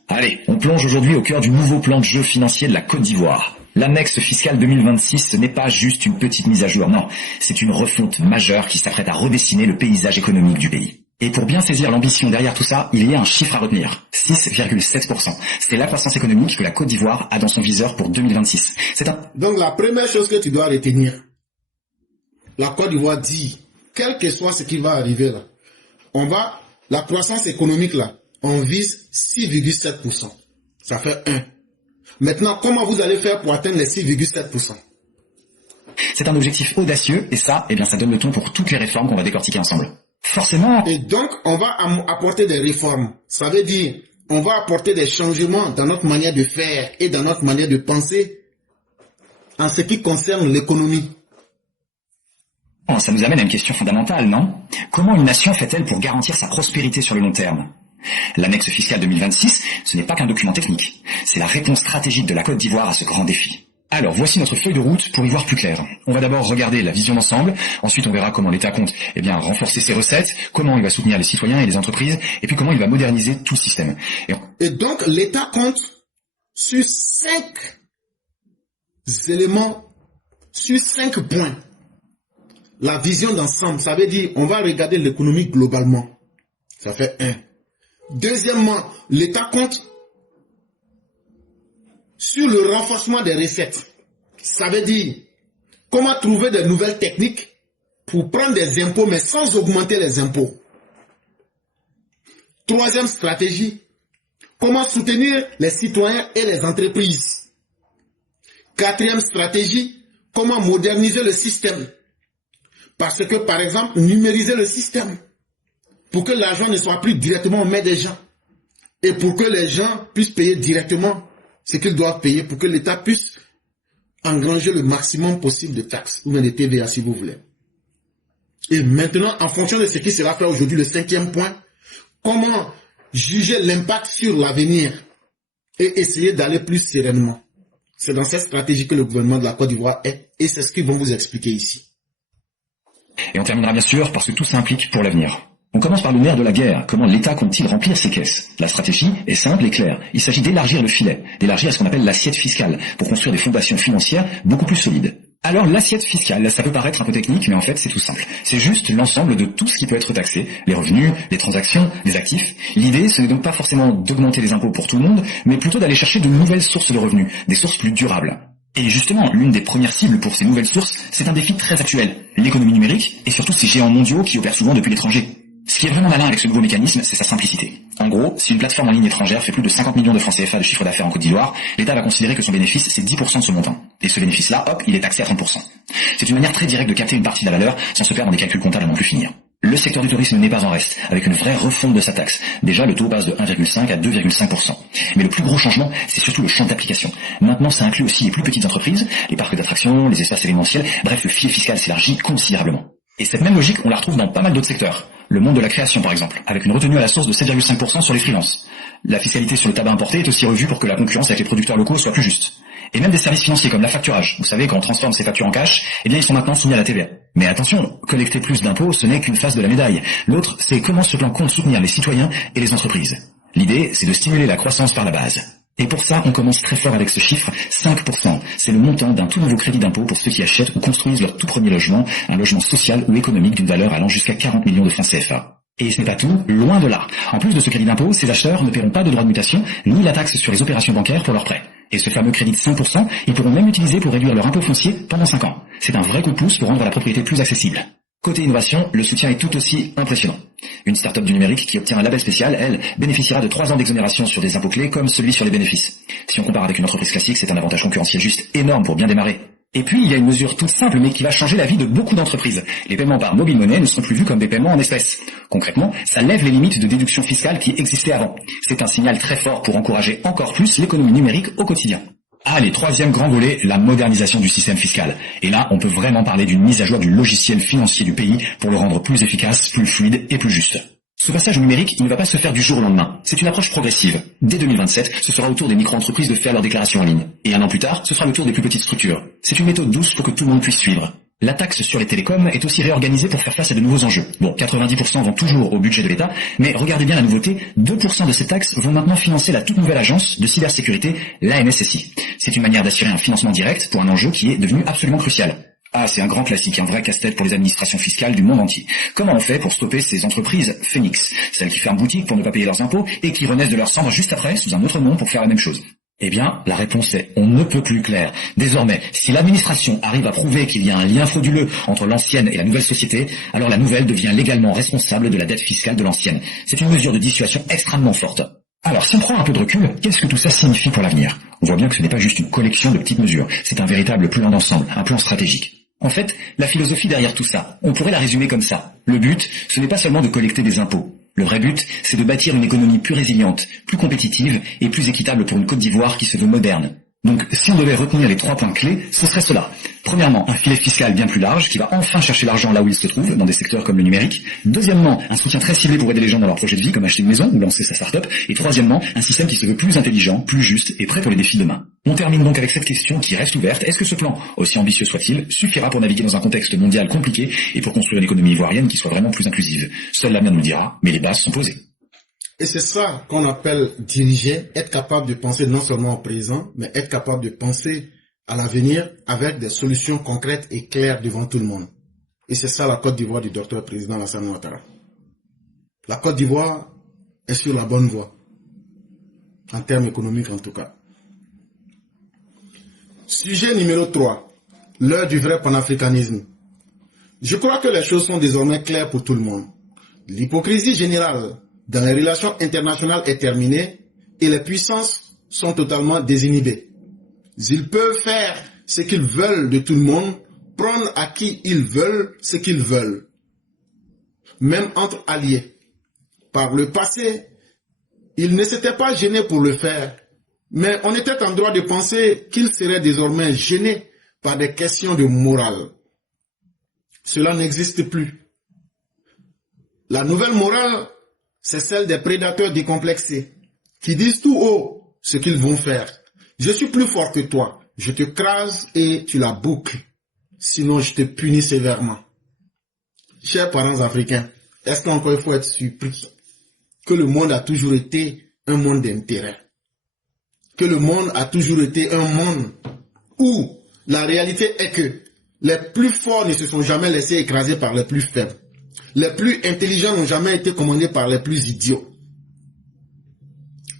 Allez, on plonge aujourd'hui au cœur du nouveau plan de jeu financier de la Côte d'Ivoire. L'annexe fiscale 2026, ce n'est pas juste une petite mise à jour, non. C'est une refonte majeure qui s'apprête à redessiner le paysage économique du pays. Et pour bien saisir l'ambition derrière tout ça, il y a un chiffre à retenir. 6,7%. C'est la croissance économique que la Côte d'Ivoire a dans son viseur pour 2026. Donc la première chose que tu dois retenir, la Côte d'Ivoire dit, quel que soit ce qui va arriver là, la croissance économique là, on vise 6,7%. Ça fait 1. Maintenant, comment vous allez faire pour atteindre les 6,7%? C'est un objectif audacieux et ça, eh bien, ça donne le ton pour toutes les réformes qu'on va décortiquer ensemble. Forcément. Et donc, on va apporter des réformes. Ça veut dire, on va apporter des changements dans notre manière de faire et dans notre manière de penser en ce qui concerne l'économie. Ça nous amène à une question fondamentale, non? Comment une nation fait-elle pour garantir sa prospérité sur le long terme? L'annexe fiscale 2026, ce n'est pas qu'un document technique. C'est la réponse stratégique de la Côte d'Ivoire à ce grand défi. Alors, voici notre feuille de route pour y voir plus clair. On va d'abord regarder la vision d'ensemble, ensuite on verra comment l'État compte renforcer ses recettes, comment il va soutenir les citoyens et les entreprises, et puis comment il va moderniser tout le système. Et donc, l'État compte sur 5 éléments, sur 5 points. La vision d'ensemble, ça veut dire, on va regarder l'économie globalement. Ça fait 1. Deuxièmement, l'État compte sur le renforcement des recettes. Ça veut dire comment trouver de nouvelles techniques pour prendre des impôts mais sans augmenter les impôts. Troisième stratégie, comment soutenir les citoyens et les entreprises. Quatrième stratégie, comment moderniser le système. Parce que par exemple, numériser le système pour que l'argent ne soit plus directement aux mains des gens et pour que les gens puissent payer directement ce qu'ils doivent payer pour que l'État puisse engranger le maximum possible de taxes ou bien de TVA si vous voulez. Et maintenant, en fonction de ce qui sera fait aujourd'hui, le 5e point, comment juger l'impact sur l'avenir et essayer d'aller plus sereinement. C'est dans cette stratégie que le gouvernement de la Côte d'Ivoire est et c'est ce qu'ils vont vous expliquer ici. Et on terminera bien sûr par ce que tout ça implique pour l'avenir. On commence par le nerf de la guerre. Comment l'État compte-t-il remplir ses caisses? La stratégie est simple et claire. Il s'agit d'élargir le filet, d'élargir ce qu'on appelle l'assiette fiscale, pour construire des fondations financières beaucoup plus solides. Alors l'assiette fiscale, ça peut paraître un peu technique, mais en fait c'est tout simple. C'est juste l'ensemble de tout ce qui peut être taxé, les revenus, les transactions, les actifs. L'idée, ce n'est donc pas forcément d'augmenter les impôts pour tout le monde, mais plutôt d'aller chercher de nouvelles sources de revenus, des sources plus durables. Et justement, l'une des premières cibles pour ces nouvelles sources, c'est un défi très actuel, l'économie numérique et surtout ces géants mondiaux qui opèrent souvent depuis l'étranger. Ce qui est vraiment malin avec ce nouveau mécanisme, c'est sa simplicité. En gros, si une plateforme en ligne étrangère fait plus de 50 millions de francs CFA de chiffre d'affaires en Côte d'Ivoire, l'État va considérer que son bénéfice, c'est 10% de ce montant. Et ce bénéfice-là, hop, il est taxé à 30%. C'est une manière très directe de capter une partie de la valeur sans se perdre dans des calculs comptables à non plus finir. Le secteur du tourisme n'est pas en reste, avec une vraie refonte de sa taxe. Déjà, le taux passe de 1,5 à 2,5%. Mais le plus gros changement, c'est surtout le champ d'application. Maintenant, ça inclut aussi les plus petites entreprises, les parcs d'attractions, les espaces événementiels, bref, le filet fiscal s'élargit considérablement. Et cette même logique, on la retrouve dans pas mal d'autres secteurs. Le monde de la création, par exemple, avec une retenue à la source de 7,5% sur les freelances. La fiscalité sur le tabac importé est aussi revue pour que la concurrence avec les producteurs locaux soit plus juste. Et même des services financiers comme l'affacturage. Vous savez, quand on transforme ses factures en cash, eh bien ils sont maintenant soumis à la TVA. Mais attention, collecter plus d'impôts, ce n'est qu'une face de la médaille. L'autre, c'est comment ce plan compte soutenir les citoyens et les entreprises. L'idée, c'est de stimuler la croissance par la base. Et pour ça, on commence très fort avec ce chiffre, 5%. C'est le montant d'un tout nouveau crédit d'impôt pour ceux qui achètent ou construisent leur tout premier logement, un logement social ou économique d'une valeur allant jusqu'à 40 millions de francs CFA. Et ce n'est pas tout, loin de là. En plus de ce crédit d'impôt, ces acheteurs ne paieront pas de droits de mutation, ni la taxe sur les opérations bancaires pour leurs prêts. Et ce fameux crédit de 5%, ils pourront même l'utiliser pour réduire leur impôt foncier pendant 5 ans. C'est un vrai coup de pouce pour rendre la propriété plus accessible. Côté innovation, le soutien est tout aussi impressionnant. Une start-up du numérique qui obtient un label spécial, elle, bénéficiera de 3 ans d'exonération sur des impôts clés comme celui sur les bénéfices. Si on compare avec une entreprise classique, c'est un avantage concurrentiel juste énorme pour bien démarrer. Et puis, il y a une mesure toute simple mais qui va changer la vie de beaucoup d'entreprises. Les paiements par mobile money ne sont plus vus comme des paiements en espèces. Concrètement, ça lève les limites de déduction fiscale qui existaient avant. C'est un signal très fort pour encourager encore plus l'économie numérique au quotidien. Allez, troisième grand volet, la modernisation du système fiscal. Et là, on peut vraiment parler d'une mise à jour du logiciel financier du pays pour le rendre plus efficace, plus fluide et plus juste. Ce passage au numérique, il ne va pas se faire du jour au lendemain. C'est une approche progressive. Dès 2027, ce sera au tour des micro-entreprises de faire leur déclaration en ligne. Et un an plus tard, ce sera le tour des plus petites structures. C'est une méthode douce pour que tout le monde puisse suivre. La taxe sur les télécoms est aussi réorganisée pour faire face à de nouveaux enjeux. Bon, 90% vont toujours au budget de l'État, mais regardez bien la nouveauté, 2% de ces taxes vont maintenant financer la toute nouvelle agence de cybersécurité, l'ANSSI. C'est une manière d'assurer un financement direct pour un enjeu qui est devenu absolument crucial. Ah, c'est un grand classique, un vrai casse-tête pour les administrations fiscales du monde entier. Comment on fait pour stopper ces entreprises phénix, celles qui ferment boutique pour ne pas payer leurs impôts et qui renaissent de leurs cendres juste après sous un autre nom pour faire la même chose? Eh bien, la réponse est on ne peut plus clair. Désormais, si l'administration arrive à prouver qu'il y a un lien frauduleux entre l'ancienne et la nouvelle société, alors la nouvelle devient légalement responsable de la dette fiscale de l'ancienne. C'est une mesure de dissuasion extrêmement forte. Alors, si on prend un peu de recul, qu'est-ce que tout ça signifie pour l'avenir? On voit bien que ce n'est pas juste une collection de petites mesures, c'est un véritable plan d'ensemble, un plan stratégique. En fait, la philosophie derrière tout ça, on pourrait la résumer comme ça. Le but, ce n'est pas seulement de collecter des impôts. Le vrai but, c'est de bâtir une économie plus résiliente, plus compétitive et plus équitable pour une Côte d'Ivoire qui se veut moderne. Donc, si on devait retenir les 3 points clés, ce serait cela. Premièrement, un filet fiscal bien plus large qui va enfin chercher l'argent là où il se trouve, dans des secteurs comme le numérique. Deuxièmement, un soutien très ciblé pour aider les gens dans leur projet de vie, comme acheter une maison ou lancer sa start-up. Et troisièmement, un système qui se veut plus intelligent, plus juste et prêt pour les défis de demain. On termine donc avec cette question qui reste ouverte. Est-ce que ce plan, aussi ambitieux soit-il, suffira pour naviguer dans un contexte mondial compliqué et pour construire une économie ivoirienne qui soit vraiment plus inclusive? Seul l'avenir nous le dira, mais les bases sont posées. Et c'est ça qu'on appelle diriger, être capable de penser non seulement au présent, mais être capable de penser à l'avenir avec des solutions concrètes et claires devant tout le monde. Et c'est ça la Côte d'Ivoire du docteur président Alassane Ouattara. La Côte d'Ivoire est sur la bonne voie, en termes économiques en tout cas. Sujet numéro 3, l'heure du vrai panafricanisme. Je crois que les choses sont désormais claires pour tout le monde. L'hypocrisie générale dans les relations internationales est terminée et les puissances sont totalement désinhibées. Ils peuvent faire ce qu'ils veulent de tout le monde, prendre à qui ils veulent ce qu'ils veulent, même entre alliés. Par le passé, ils ne s'étaient pas gênés pour le faire, mais on était en droit de penser qu'ils seraient désormais gênés par des questions de morale. Cela n'existe plus. La nouvelle morale, c'est celle des prédateurs décomplexés, qui disent tout haut ce qu'ils vont faire. Je suis plus fort que toi, je te crase et tu la boucles, sinon je te punis sévèrement. Chers parents africains, est-ce qu'encore il faut être surpris que le monde a toujours été un monde d'intérêt? Que le monde a toujours été un monde où la réalité est que les plus forts ne se sont jamais laissés écraser par les plus faibles. Les plus intelligents n'ont jamais été commandés par les plus idiots.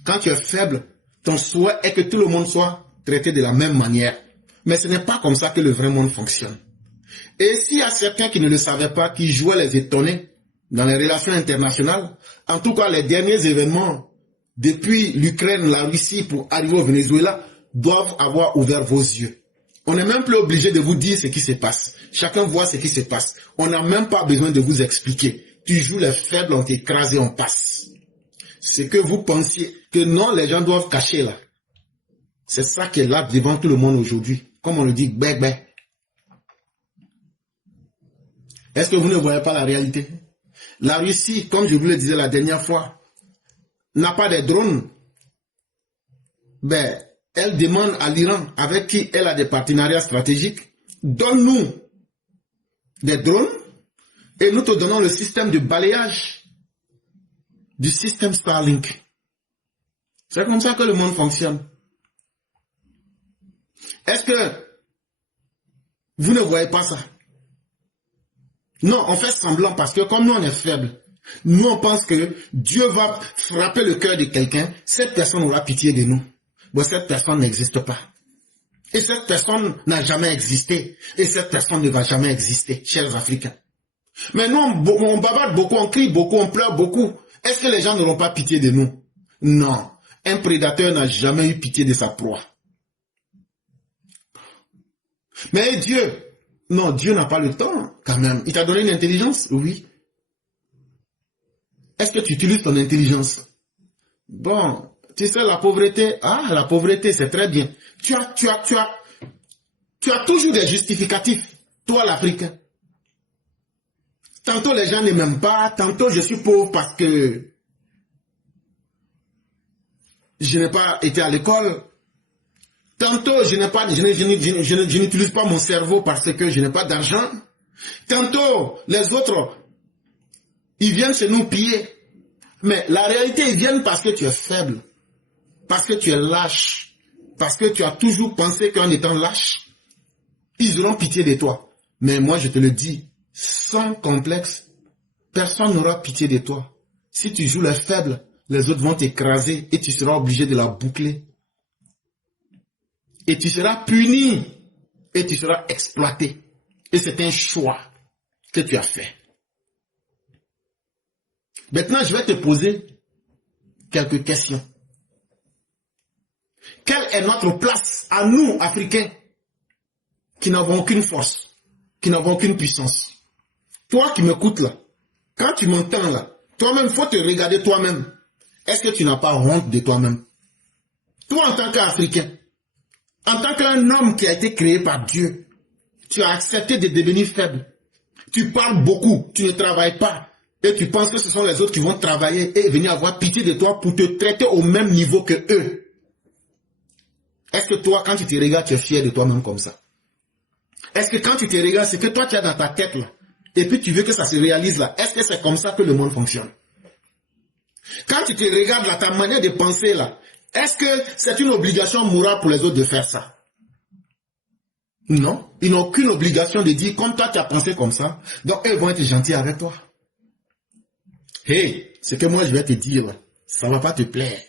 Quand tu es faible, ton souhait est que tout le monde soit traité de la même manière. Mais ce n'est pas comme ça que le vrai monde fonctionne. Et s'il y a certains qui ne le savaient pas, qui jouaient les étonnés dans les relations internationales, en tout cas les derniers événements, depuis l'Ukraine, la Russie pour arriver au Venezuela, doivent avoir ouvert vos yeux. On n'est même plus obligé de vous dire ce qui se passe. Chacun voit ce qui se passe. On n'a même pas besoin de vous expliquer. Tu joues les faibles, on t'écrase et on passe. Ce que vous pensiez que non, les gens doivent cacher là. C'est ça qui est là devant tout le monde aujourd'hui. Comme on le dit, bé. Est-ce que vous ne voyez pas la réalité? La Russie, comme je vous le disais la dernière fois, n'a pas de drones. Elle demande à l'Iran, avec qui elle a des partenariats stratégiques, donne-nous des drones et nous te donnons le système de balayage du système Starlink. C'est comme ça que le monde fonctionne. Est-ce que vous ne voyez pas ça? Non, on fait semblant parce que comme nous on est faibles, nous on pense que Dieu va frapper le cœur de quelqu'un, cette personne aura pitié de nous. Bon, cette personne n'existe pas. Et cette personne n'a jamais existé. Et cette personne ne va jamais exister, chers Africains. Mais nous, on bavarde beaucoup, on crie beaucoup, on pleure beaucoup. Est-ce que les gens n'auront pas pitié de nous? Non. Un prédateur n'a jamais eu pitié de sa proie. Mais Dieu, non, Dieu n'a pas le temps, quand même. Il t'a donné une intelligence? Oui. Est-ce que tu utilises ton intelligence? Bon. Tu sais, la pauvreté, la pauvreté, c'est très bien. Tu as toujours des justificatifs, toi l'Africain. Tantôt les gens ne m'aiment pas, tantôt je suis pauvre parce que je n'ai pas été à l'école. Tantôt je n'utilise pas mon cerveau parce que je n'ai pas d'argent. Tantôt les autres, ils viennent chez nous piller. Mais la réalité, ils viennent parce que tu es faible. Parce que tu es lâche, parce que tu as toujours pensé qu'en étant lâche, ils auront pitié de toi. Mais moi, je te le dis, sans complexe, personne n'aura pitié de toi. Si tu joues les faibles, les autres vont t'écraser et tu seras obligé de la boucler. Et tu seras puni et tu seras exploité. Et c'est un choix que tu as fait. Maintenant, je vais te poser quelques questions. Quelle est notre place à nous, Africains, qui n'avons aucune force, qui n'avons aucune puissance? Toi qui m'écoutes là, quand tu m'entends là, toi-même, il faut te regarder toi-même. Est-ce que tu n'as pas honte de toi-même? Toi en tant qu'Africain, En tant qu'un homme qui a été créé par Dieu, tu as accepté de devenir faible. Tu parles beaucoup, tu ne travailles pas. Et tu penses que ce sont les autres qui vont travailler et venir avoir pitié de toi pour te traiter au même niveau que eux. Est-ce que toi, quand tu te regardes, tu es fier de toi-même comme ça? Est-ce que quand tu te regardes, c'est que toi tu as dans ta tête là, et puis tu veux que ça se réalise là? Est-ce que c'est comme ça que le monde fonctionne? Quand tu te regardes là, ta manière de penser là, est-ce que c'est une obligation morale pour les autres de faire ça? Non, ils n'ont aucune obligation de dire, comme toi tu as pensé comme ça, donc eux vont être gentils avec toi. Hey, ce que moi je vais te dire, ça ne va pas te plaire.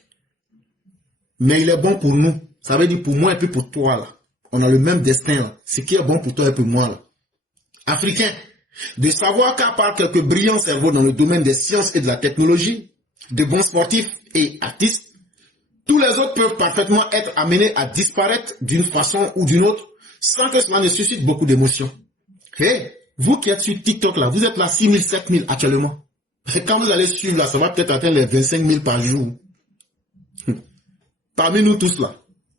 Mais il est bon pour nous. Ça veut dire pour moi et puis pour toi là. On a le même destin là. Ce qui est bon pour toi et pour moi là. Africain, de savoir qu'à part quelques brillants cerveaux dans le domaine des sciences et de la technologie, de bons sportifs et artistes, tous les autres peuvent parfaitement être amenés à disparaître d'une façon ou d'une autre sans que cela ne suscite beaucoup d'émotions. Hey, vous qui êtes sur TikTok là, vous êtes là 6 000, 7 000 actuellement. Et quand vous allez suivre là, ça va peut-être atteindre les 25 000 par jour. Parmi nous tous là.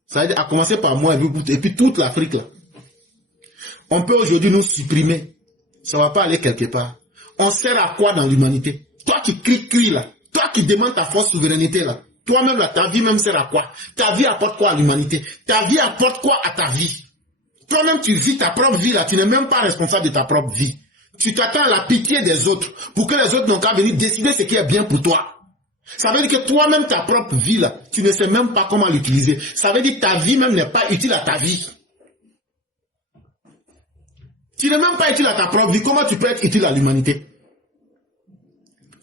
Ça veut dire à commencer par moi et puis toute l'Afrique là. On peut aujourd'hui nous supprimer. Ça ne va pas aller quelque part. On sert à quoi dans l'humanité? Toi qui crie là. Toi qui demandes ta force souveraineté là. Toi-même là, ta vie même sert à quoi? Ta vie apporte quoi à l'humanité? Ta vie apporte quoi à ta vie? Toi-même tu vis ta propre vie là. Tu n'es même pas responsable de ta propre vie. Tu t'attends à la pitié des autres pour que les autres n'ont qu'à venir décider ce qui est bien pour toi. Ça veut dire que toi-même, ta propre vie, là, tu ne sais même pas comment l'utiliser. Ça veut dire que ta vie même n'est pas utile à ta vie. Tu n'es même pas utile à ta propre vie. Comment tu peux être utile à l'humanité?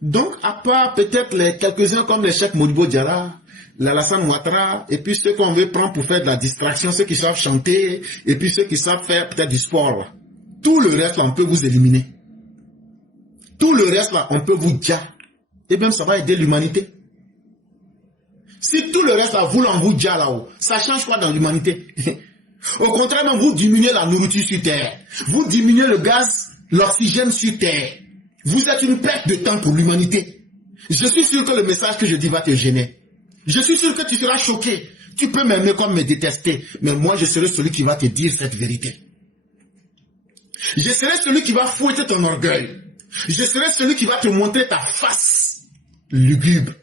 Donc, à part peut-être les quelques-uns comme les Cheikh Modibo Diarra, l'Alassane Ouattara, et puis ceux qu'on veut prendre pour faire de la distraction, ceux qui savent chanter, et puis ceux qui savent faire peut-être du sport, là. Tout le reste, là, on peut vous éliminer. Tout le reste, là, on peut vous dire. Et même ça va aider l'humanité. Si tout le reste là, vous l'en vous déjà là-haut, ça change quoi dans l'humanité? Au contraire, même vous diminuez la nourriture sur terre. Vous diminuez le gaz, l'oxygène sur terre. Vous êtes une perte de temps pour l'humanité. Je suis sûr que le message que je dis va te gêner. Je suis sûr que tu seras choqué. Tu peux m'aimer comme me détester. Mais moi, je serai celui qui va te dire cette vérité. Je serai celui qui va fouetter ton orgueil. Je serai celui qui va te montrer ta face lugubre.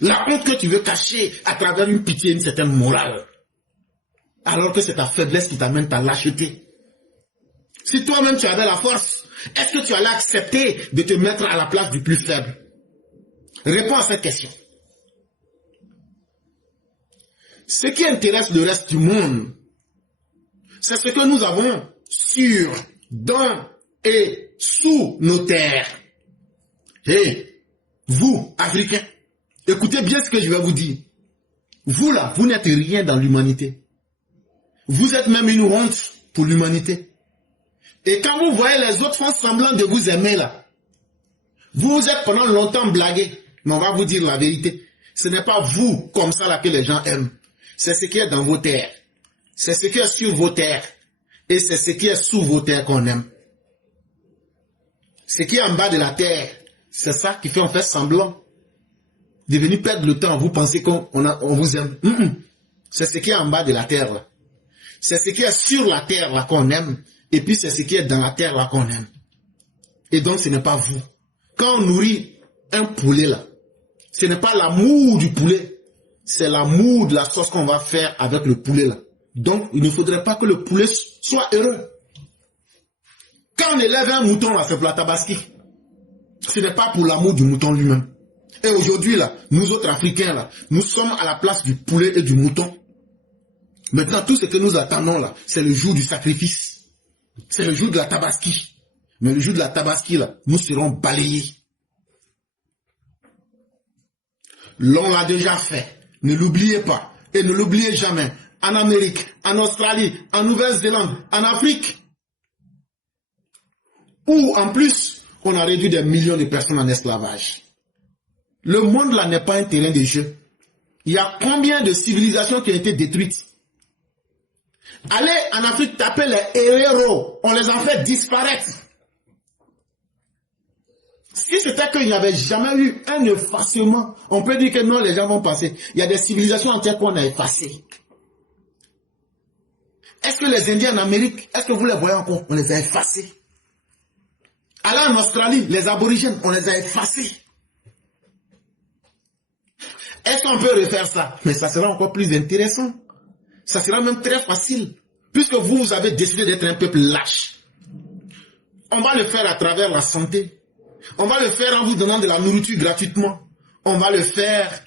La honte que tu veux cacher à travers une pitié, une certaine morale. Alors que c'est ta faiblesse qui t'amène ta lâcheté. Si toi-même tu avais la force, est-ce que tu allais accepter de te mettre à la place du plus faible? Réponds à cette question. Ce qui intéresse le reste du monde, c'est ce que nous avons sur, dans et sous nos terres. Hey, vous, Africains, écoutez bien ce que je vais vous dire. Vous là, vous n'êtes rien dans l'humanité. Vous êtes même une honte pour l'humanité. Et quand vous voyez les autres font semblant de vous aimer là, vous vous êtes pendant longtemps blagué. Mais on va vous dire la vérité. Ce n'est pas vous comme ça là que les gens aiment. C'est ce qui est dans vos terres. C'est ce qui est sur vos terres. Et c'est ce qui est sous vos terres qu'on aime. Ce qui est en bas de la terre, c'est ça qui fait en fait semblant de venir perdre le temps. Vous pensez qu'on vous aime. C'est ce qui est en bas de la terre là. C'est ce qui est sur la terre là qu'on aime. Et puis c'est ce qui est dans la terre là qu'on aime. Et donc ce n'est pas vous. Quand on nourrit un poulet là, ce n'est pas l'amour du poulet. C'est l'amour de la sauce qu'on va faire avec le poulet là. Donc il ne faudrait pas que le poulet soit heureux. Quand on élève un mouton là, c'est pour la tabaski. Ce n'est pas pour l'amour du mouton lui-même. Et aujourd'hui là, nous autres Africains là, nous sommes à la place du poulet et du mouton. Maintenant tout ce que nous attendons là, c'est le jour du sacrifice. C'est le jour de la tabaski. Mais le jour de la tabaski là, nous serons balayés. L'on l'a déjà fait. Ne l'oubliez pas. Et ne l'oubliez jamais. En Amérique, en Australie, en Nouvelle-Zélande, en Afrique. Où en plus, on a réduit des millions de personnes en esclavage. Le monde là n'est pas un terrain de jeu. Il y a combien de civilisations qui ont été détruites? Allez en Afrique taper les héros. On les a fait disparaître. Si c'était qu'il n'y avait jamais eu un effacement, on peut dire que non, les gens vont passer. Il y a des civilisations entières qu'on a effacées. Est-ce que les Indiens en Amérique, est-ce que vous les voyez encore? On les a effacés. Allez en Australie, les aborigènes, on les a effacés. Est-ce qu'on peut refaire ça? Mais ça sera encore plus intéressant. Ça sera même très facile. Puisque vous avez décidé d'être un peuple lâche. On va le faire à travers la santé. On va le faire en vous donnant de la nourriture gratuitement. On va le faire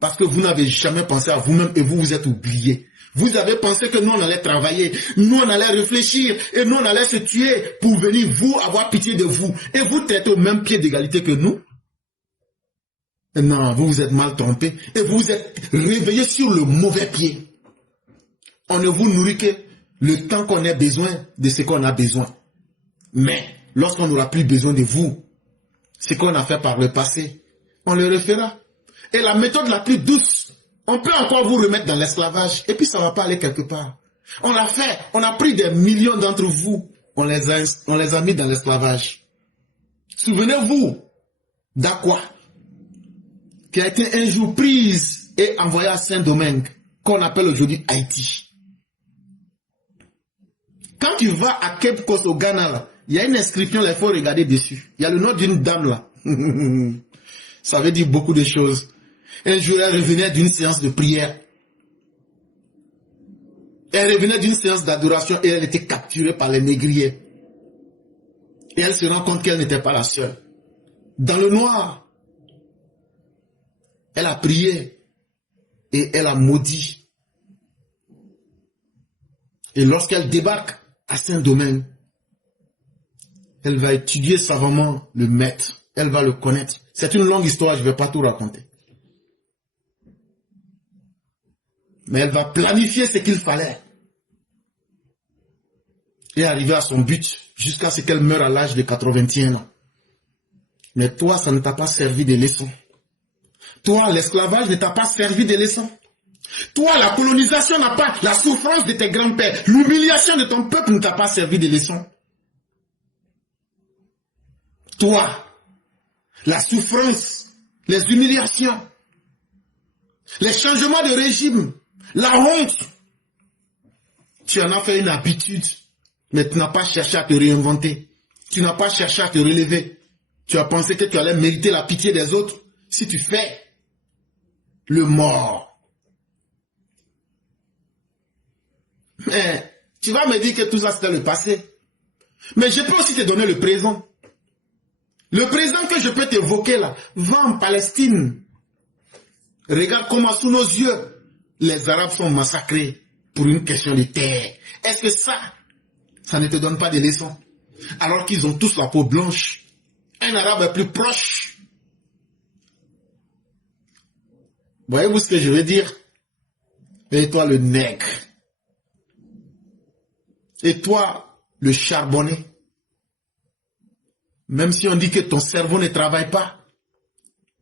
parce que vous n'avez jamais pensé à vous-même et vous vous êtes oublié. Vous avez pensé que nous on allait travailler, nous on allait réfléchir et nous on allait se tuer pour venir vous avoir pitié de vous. Et vous traitez au même pied d'égalité que nous. Non, vous vous êtes mal trompé et vous vous êtes réveillé sur le mauvais pied. On ne vous nourrit que le temps qu'on ait besoin de ce qu'on a besoin. Mais lorsqu'on n'aura plus besoin de vous, ce qu'on a fait par le passé, on le refera. Et la méthode la plus douce, on peut encore vous remettre dans l'esclavage et puis ça ne va pas aller quelque part. On l'a fait, on a pris des millions d'entre vous, on les a mis dans l'esclavage. Souvenez-vous d'Aqua, qui a été un jour prise et envoyée à Saint-Domingue, qu'on appelle aujourd'hui Haïti. Quand tu vas à Cape Coast au Ghana, là, il y a une inscription, il faut regarder dessus. Il y a le nom d'une dame là. Ça veut dire beaucoup de choses. Un jour, elle revenait d'une séance de prière. Elle revenait d'une séance d'adoration et elle était capturée par les négriers. Et elle se rend compte qu'elle n'était pas la seule. Dans le noir, elle a prié et elle a maudit. Et lorsqu'elle débarque à Saint-Domingue, elle va étudier savamment le maître. Elle va le connaître. C'est une longue histoire, je ne vais pas tout raconter. Mais elle va planifier ce qu'il fallait. Et arriver à son but jusqu'à ce qu'elle meure à l'âge de 81 ans. Mais toi, ça ne t'a pas servi de leçon. Toi, l'esclavage ne t'a pas servi de leçon. Toi, la colonisation n'a pas, la souffrance de tes grands-pères, l'humiliation de ton peuple ne t'a pas servi de leçon. Toi, la souffrance, les humiliations, les changements de régime, la honte, tu en as fait une habitude, mais tu n'as pas cherché à te réinventer. Tu n'as pas cherché à te relever. Tu as pensé que tu allais mériter la pitié des autres si tu fais le mort. Mais tu vas me dire que tout ça c'était le passé. Mais je peux aussi te donner le présent. Le présent que je peux t'évoquer là, va en Palestine. Regarde comment sous nos yeux, les Arabes sont massacrés pour une question de terre. Est-ce que ça ne te donne pas des leçons? Alors qu'ils ont tous la peau blanche. Un Arabe est plus proche. Voyez-vous ce que je veux dire? Et toi le nègre. Et toi le charbonné. Même si on dit que ton cerveau ne travaille pas,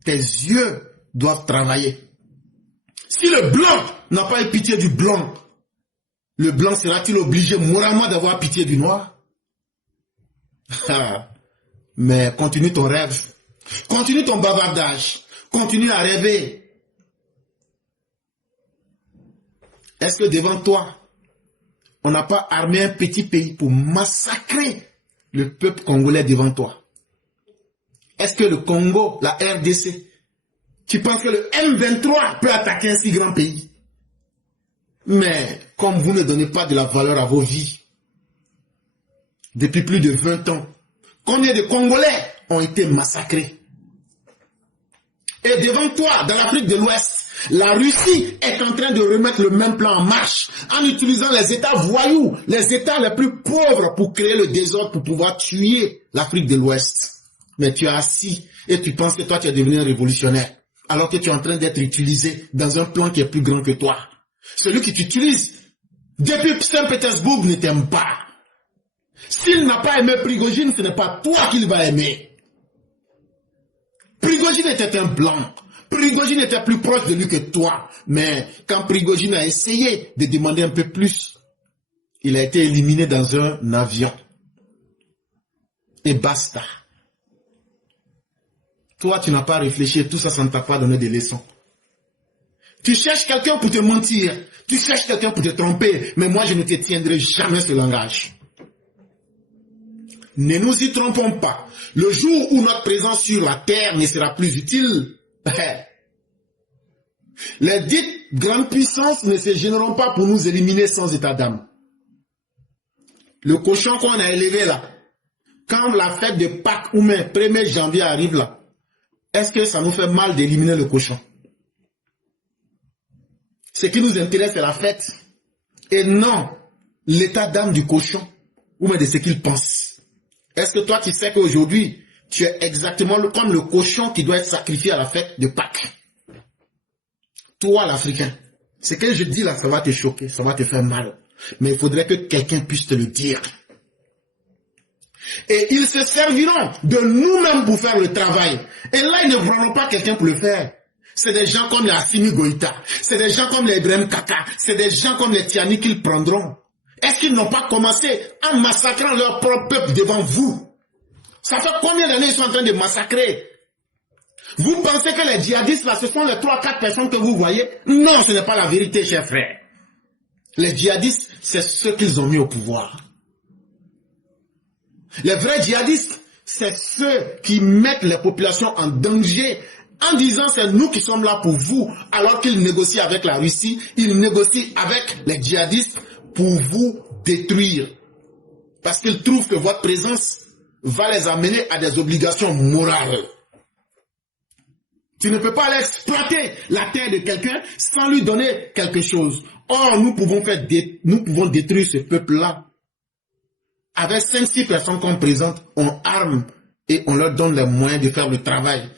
tes yeux doivent travailler. Si le blanc n'a pas eu pitié du blanc, le blanc sera-t-il obligé moralement d'avoir pitié du noir? Mais continue ton rêve, continue ton bavardage, continue à rêver. Est-ce que devant toi, on n'a pas armé un petit pays pour massacrer le peuple congolais devant toi? Est-ce que le Congo, la RDC, tu penses que le M23 peut attaquer un si grand pays? Mais comme vous ne donnez pas de la valeur à vos vies, depuis plus de 20 ans, combien de Congolais ont été massacrés? Et devant toi, dans l'Afrique de l'Ouest, la Russie est en train de remettre le même plan en marche en utilisant les États voyous, les États les plus pauvres pour créer le désordre, pour pouvoir tuer l'Afrique de l'Ouest. Mais tu es assis et tu penses que toi tu es devenu un révolutionnaire alors que tu es en train d'être utilisé dans un plan qui est plus grand que toi. Celui qui t'utilise depuis Saint-Pétersbourg ne t'aime pas. S'il n'a pas aimé Prigojine, ce n'est pas toi qu'il va aimer. Prigojine était un blanc. Prigojine était plus proche de lui que toi. Mais quand Prigojine a essayé de demander un peu plus, il a été éliminé dans un avion. Et basta. Toi, tu n'as pas réfléchi et tout ça, ça ne t'a pas donné des leçons. Tu cherches quelqu'un pour te mentir. Tu cherches quelqu'un pour te tromper. Mais moi, je ne te tiendrai jamais ce langage. Ne nous y trompons pas. Le jour où notre présence sur la terre ne sera plus utile, les dites grandes puissances ne se gêneront pas pour nous éliminer sans état d'âme. Le cochon qu'on a élevé là, quand la fête de Pâques ou même 1er janvier arrive là, est-ce que ça nous fait mal d'éliminer le cochon? Ce qui nous intéresse, c'est la fête. Et non l'état d'âme du cochon ou même de ce qu'il pense. Est-ce que toi, tu sais qu'aujourd'hui, tu es exactement comme le cochon qui doit être sacrifié à la fête de Pâques? Toi, l'Africain, ce que je dis là, ça va te choquer, ça va te faire mal. Mais il faudrait que quelqu'un puisse te le dire. Et ils se serviront de nous-mêmes pour faire le travail. Et là, ils ne prendront pas quelqu'un pour le faire. C'est des gens comme les Assimi Goïta, c'est des gens comme les Ibrahim Kaka, c'est des gens comme les Tiani qu'ils prendront. Est-ce qu'ils n'ont pas commencé en massacrant leur propre peuple devant vous? Ça fait combien d'années ils sont en train de massacrer? Vous pensez que les djihadistes là, ce sont les 3-4 personnes que vous voyez? Non, ce n'est pas la vérité, chers frères. Les djihadistes, c'est ceux qu'ils ont mis au pouvoir. Les vrais djihadistes, c'est ceux qui mettent les populations en danger en disant c'est nous qui sommes là pour vous, alors qu'ils négocient avec la Russie, ils négocient avec les djihadistes pour vous détruire. Parce qu'ils trouvent que votre présence va les amener à des obligations morales. Tu ne peux pas aller exploiter la terre de quelqu'un sans lui donner quelque chose. Or, nous pouvons détruire ce peuple-là. Avec 5-6 personnes qu'on présente, on arme et on leur donne les moyens de faire le travail.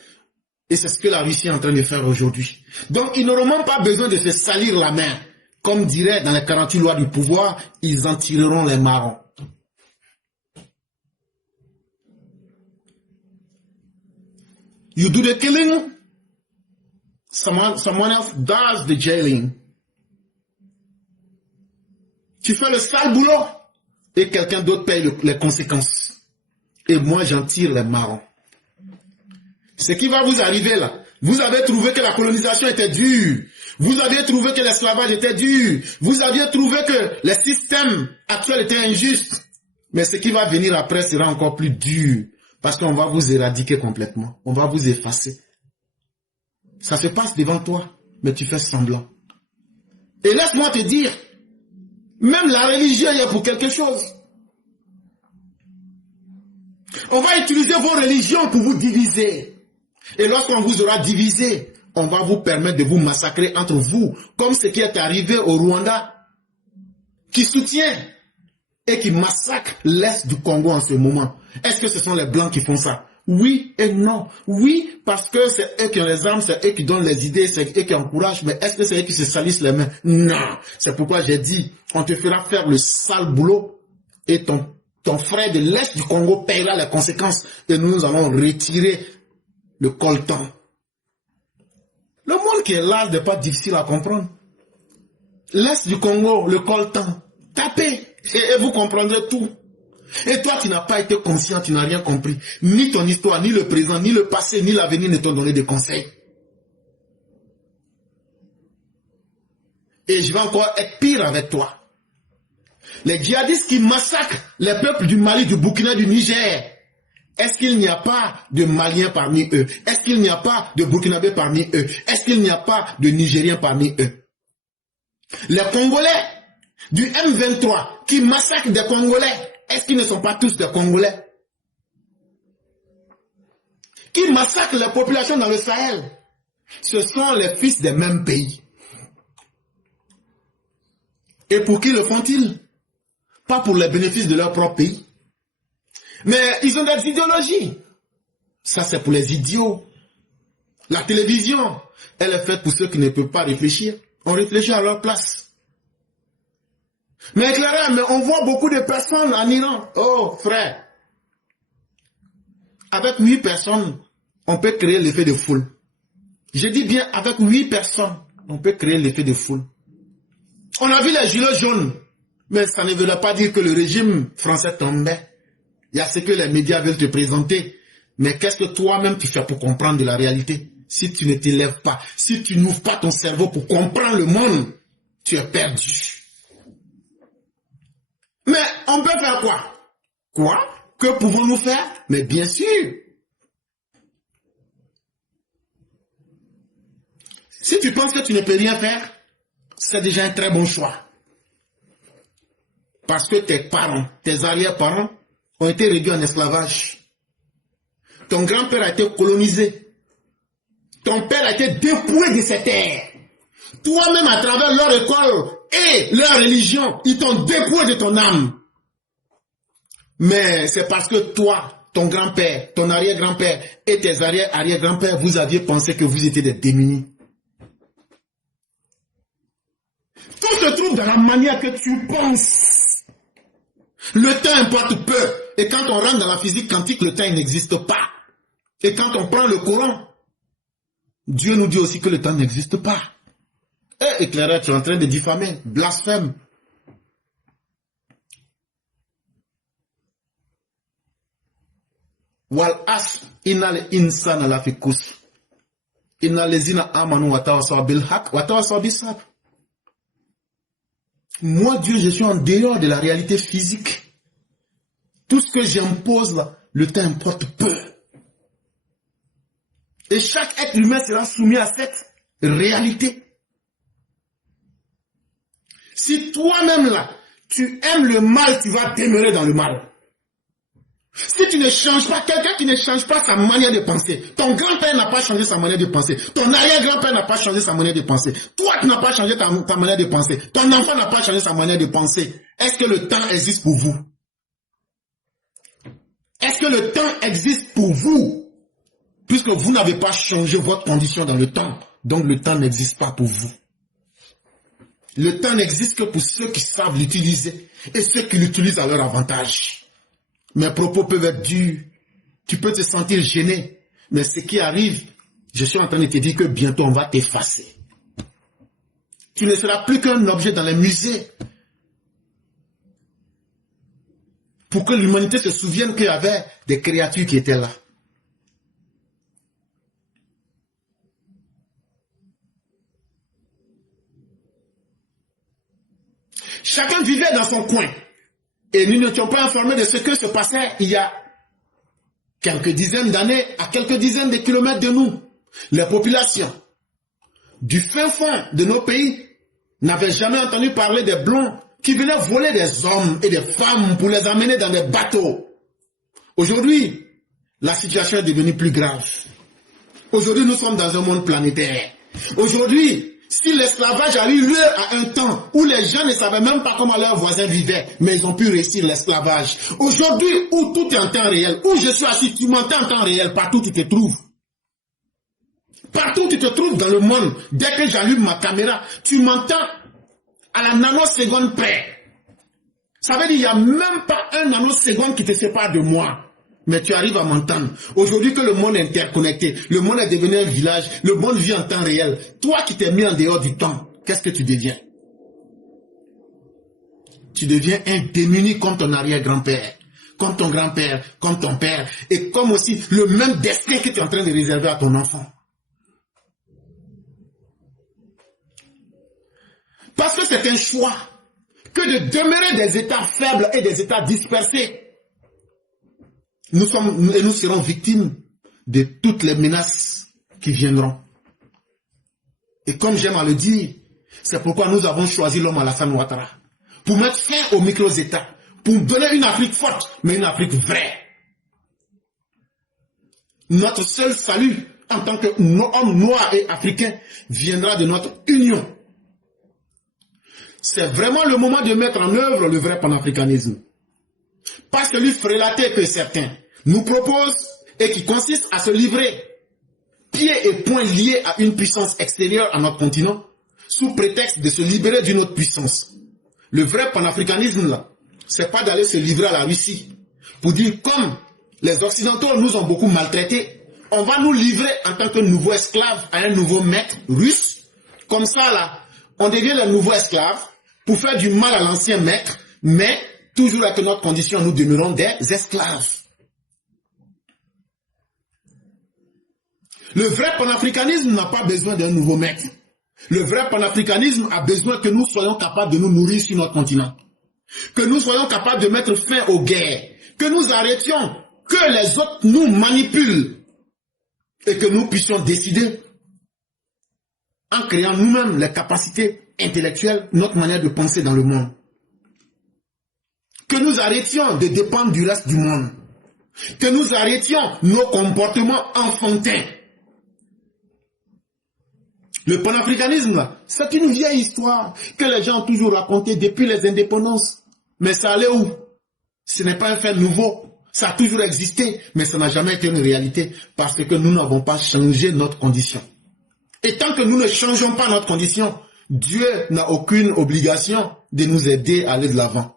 Et c'est ce que la Russie est en train de faire aujourd'hui. Donc, ils n'auront même pas besoin de se salir la main. Comme dirait dans les 48 lois du pouvoir, ils en tireront les marrons. You do the killing, someone else does the jailing. Tu fais le sale boulot et quelqu'un d'autre paye les conséquences. Et moi, j'en tire les marrons. Ce qui va vous arriver là, vous avez trouvé que la colonisation était dure. Vous aviez trouvé que l'esclavage était dur. Vous aviez trouvé que le système actuel était injuste. Mais ce qui va venir après sera encore plus dur. Parce qu'on va vous éradiquer complètement. On va vous effacer. Ça se passe devant toi, mais tu fais semblant. Et laisse-moi te dire, même la religion y est pour quelque chose. On va utiliser vos religions pour vous diviser. Et lorsqu'on vous aura divisé, on va vous permettre de vous massacrer entre vous, comme ce qui est arrivé au Rwanda, qui soutient et qui massacre l'Est du Congo en ce moment. Est-ce que ce sont les Blancs qui font ça? Oui et non. Oui, parce que c'est eux qui ont les armes, c'est eux qui donnent les idées, c'est eux qui encouragent, mais est-ce que c'est eux qui se salissent les mains? Non. C'est pourquoi j'ai dit, on te fera faire le sale boulot et ton frère de l'Est du Congo paiera les conséquences et nous allons retirer le coltan. Le monde qui est là n'est pas difficile à comprendre. L'Est du Congo, le coltan, tapez et vous comprendrez tout. Et toi, tu n'as pas été conscient, tu n'as rien compris. Ni ton histoire, ni le présent, ni le passé, ni l'avenir ne t'ont donné des conseils. Et je vais encore être pire avec toi. Les djihadistes qui massacrent les peuples du Mali, du Burkina, du Niger, est-ce qu'il n'y a pas de Maliens parmi eux? Est-ce qu'il n'y a pas de Burkinabés parmi eux? Est-ce qu'il n'y a pas de Nigériens parmi eux? Les Congolais du M23 qui massacrent des Congolais, est-ce qu'ils ne sont pas tous des Congolais? Qui massacrent les populations dans le Sahel, ce sont les fils des mêmes pays. Et pour qui le font-ils? Pas pour les bénéfices de leur propre pays. Mais ils ont des idéologies. Ça, c'est pour les idiots. La télévision, elle est faite pour ceux qui ne peuvent pas réfléchir. On réfléchit à leur place. Mais Clara, mais on voit beaucoup de personnes en Iran. Oh, frère. Avec 8 personnes, on peut créer l'effet de foule. Je dis bien, avec 8 personnes, on peut créer l'effet de foule. On a vu les gilets jaunes. Mais ça ne veut pas dire que le régime français tombait. Il y a ce que les médias veulent te présenter. Mais qu'est-ce que toi-même tu fais pour comprendre de la réalité? si tu ne t'élèves pas, si tu n'ouvres pas ton cerveau pour comprendre le monde, tu es perdu. Mais on peut faire quoi? Quoi? Que pouvons-nous faire? Mais bien sûr. Si tu penses que tu ne peux rien faire, c'est déjà un très bon choix. Parce que tes parents, tes arrière-parents ont été réduits en esclavage. Ton grand-père a été colonisé. Ton père a été dépouillé de ses terres. Toi-même, à travers leur école et leur religion, ils t'ont dépouillé de ton âme. Mais c'est parce que toi, ton grand-père, ton arrière-grand-père et tes arrière-arrière-grand-pères, vous aviez pensé que vous étiez des démunis. Tout se trouve dans la manière que tu penses. Le temps importe peu. Et quand on rentre dans la physique quantique, le temps n'existe pas. Et quand on prend le Coran, Dieu nous dit aussi que le temps n'existe pas. Et éclaireur, tu es en train de diffamer, blasphème. Wal as inal insana la fikus. Inalezina amanu watawasaw bil haq watawasaw bis sabr. Moi, Dieu, je suis en dehors de la réalité physique. Tout ce que j'impose là, le temps importe peu. Et chaque être humain sera soumis à cette réalité. Si toi-même là, tu aimes le mal, tu vas demeurer dans le mal. Si tu ne changes pas, quelqu'un qui ne change pas sa manière de penser, ton grand-père n'a pas changé sa manière de penser, ton arrière-grand-père n'a pas changé sa manière de penser, toi tu n'as pas changé ta manière de penser, ton enfant n'a pas changé sa manière de penser, est-ce que le temps existe pour vous? Est-ce que le temps existe pour vous? Puisque vous n'avez pas changé votre condition dans le temps, donc le temps n'existe pas pour vous. Le temps n'existe que pour ceux qui savent l'utiliser et ceux qui l'utilisent à leur avantage. Mes propos peuvent être durs, tu peux te sentir gêné, mais ce qui arrive, je suis en train de te dire que bientôt on va t'effacer. Tu ne seras plus qu'un objet dans les musées. Pour que l'humanité se souvienne qu'il y avait des créatures qui étaient là. Chacun vivait dans son coin. Et nous n'étions pas informés de ce que se passait il y a quelques dizaines d'années, à quelques dizaines de kilomètres de nous. Les populations du fin fond de nos pays n'avaient jamais entendu parler des Blancs qui venaient voler des hommes et des femmes pour les amener dans des bateaux. Aujourd'hui, la situation est devenue plus grave. Aujourd'hui, nous sommes dans un monde planétaire. Aujourd'hui, si l'esclavage a eu lieu à un temps où les gens ne savaient même pas comment leurs voisins vivaient, mais ils ont pu réussir l'esclavage. Aujourd'hui, où tout est en temps réel, où je suis assis, tu m'entends en temps réel, partout où tu te trouves. Partout où tu te trouves dans le monde, dès que j'allume ma caméra, tu m'entends à la nanoseconde près. Ça veut dire qu'il n'y a même pas un nanoseconde qui te sépare de moi. Mais tu arrives à m'entendre. Aujourd'hui que le monde est interconnecté, le monde est devenu un village, le monde vit en temps réel. Toi qui t'es mis en dehors du temps, qu'est-ce que tu deviens? Tu deviens un démuni comme ton arrière-grand-père, comme ton grand-père, comme ton père, et comme aussi le même destin que tu es en train de réserver à ton enfant. Parce que c'est un choix que de demeurer des états faibles et des états dispersés. Nous serons victimes de toutes les menaces qui viendront. Et comme j'aime à le dire, c'est pourquoi nous avons choisi l'homme Alassane Ouattara. Pour mettre fin aux micro-États. Pour donner une Afrique forte, mais une Afrique vraie. Notre seul salut en tant qu'homme noir et africain viendra de notre union. C'est vraiment le moment de mettre en œuvre le vrai panafricanisme. Pas celui frélaté que certains nous proposent et qui consiste à se livrer pieds et poings liés à une puissance extérieure à notre continent sous prétexte de se libérer d'une autre puissance. Le vrai panafricanisme là, c'est pas d'aller se livrer à la Russie pour dire comme les Occidentaux nous ont beaucoup maltraités, on va nous livrer en tant que nouveaux esclaves à un nouveau maître russe. Comme ça là, on devient les nouveaux esclaves pour faire du mal à l'ancien maître, mais toujours avec notre condition, nous demeurons des esclaves. Le vrai panafricanisme n'a pas besoin d'un nouveau maître. Le vrai panafricanisme a besoin que nous soyons capables de nous nourrir sur notre continent. Que nous soyons capables de mettre fin aux guerres. Que nous arrêtions que les autres nous manipulent. Et que nous puissions décider, en créant nous-mêmes les capacités intellectuelles, notre manière de penser dans le monde. Que nous arrêtions de dépendre du reste du monde. Que nous arrêtions nos comportements enfantins. Le panafricanisme, c'est une vieille histoire que les gens ont toujours racontée depuis les indépendances. Mais ça allait où? Ce n'est pas un fait nouveau. Ça a toujours existé, mais ça n'a jamais été une réalité parce que nous n'avons pas changé notre condition. Et tant que nous ne changeons pas notre condition, Dieu n'a aucune obligation de nous aider à aller de l'avant.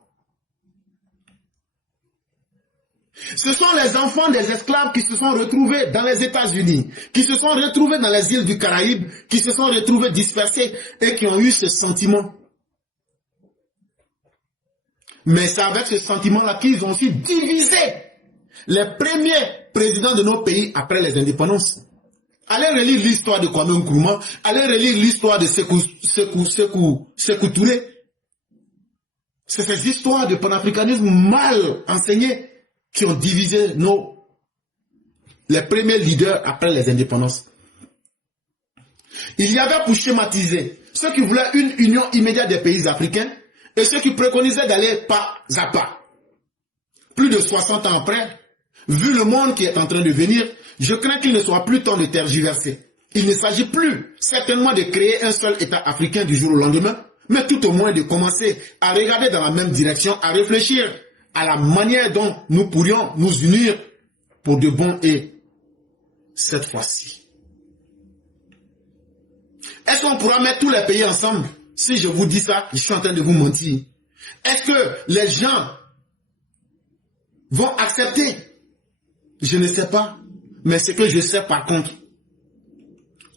Ce sont les enfants des esclaves qui se sont retrouvés dans les États-Unis, qui se sont retrouvés dans les îles du Caraïbe, qui se sont retrouvés dispersés et qui ont eu ce sentiment. Mais c'est avec ce sentiment-là qu'ils ont aussi divisé les premiers présidents de nos pays après les indépendances. Allez relire l'histoire de Kwame Nkrumah, allez relire l'histoire de Sékou Touré. C'est ces histoires de panafricanisme mal enseignées qui ont divisé les premiers leaders après les indépendances. Il y avait pour schématiser ceux qui voulaient une union immédiate des pays africains et ceux qui préconisaient d'aller pas à pas. Plus de 60 ans après, vu le monde qui est en train de venir, je crains qu'il ne soit plus temps de tergiverser. Il ne s'agit plus certainement de créer un seul État africain du jour au lendemain, mais tout au moins de commencer à regarder dans la même direction, à réfléchir à la manière dont nous pourrions nous unir pour de bon et cette fois-ci. Est-ce qu'on pourra mettre tous les pays ensemble? Si je vous dis ça, je suis en train de vous mentir. Est-ce que les gens vont accepter? Je ne sais pas. Mais ce que je sais par contre,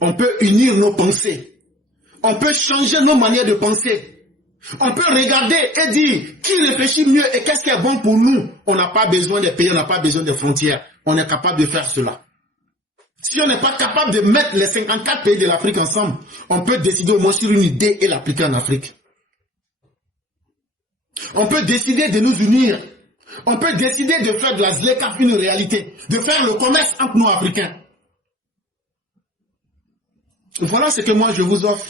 on peut unir nos pensées. On peut changer nos manières de penser. On peut regarder et dire qui réfléchit mieux et qu'est-ce qui est bon pour nous. On n'a pas besoin des pays, on n'a pas besoin des frontières. On est capable de faire cela. Si on n'est pas capable de mettre les 54 pays de l'Afrique ensemble, on peut décider au moins sur une idée et l'appliquer en Afrique. On peut décider de nous unir. On peut décider de faire de la ZLECAf une réalité, de faire le commerce entre nous Africains. Voilà ce que moi je vous offre.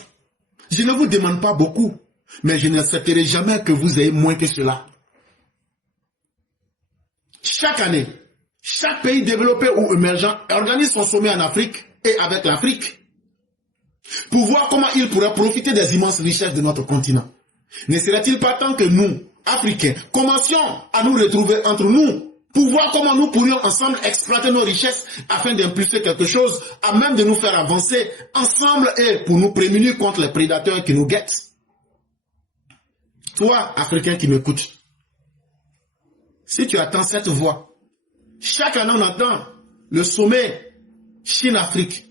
Je ne vous demande pas beaucoup, mais je n'accepterai jamais que vous ayez moins que cela. Chaque année, chaque pays développé ou émergent organise son sommet en Afrique et avec l'Afrique pour voir comment il pourrait profiter des immenses richesses de notre continent. Ne serait-il pas temps que nous, Africains, commencions à nous retrouver entre nous pour voir comment nous pourrions ensemble exploiter nos richesses afin d'impulser quelque chose à même de nous faire avancer ensemble et pour nous prémunir contre les prédateurs qui nous guettent. Toi, Africain qui m'écoutes, si tu attends cette voix, chaque année on entend le sommet Chine-Afrique,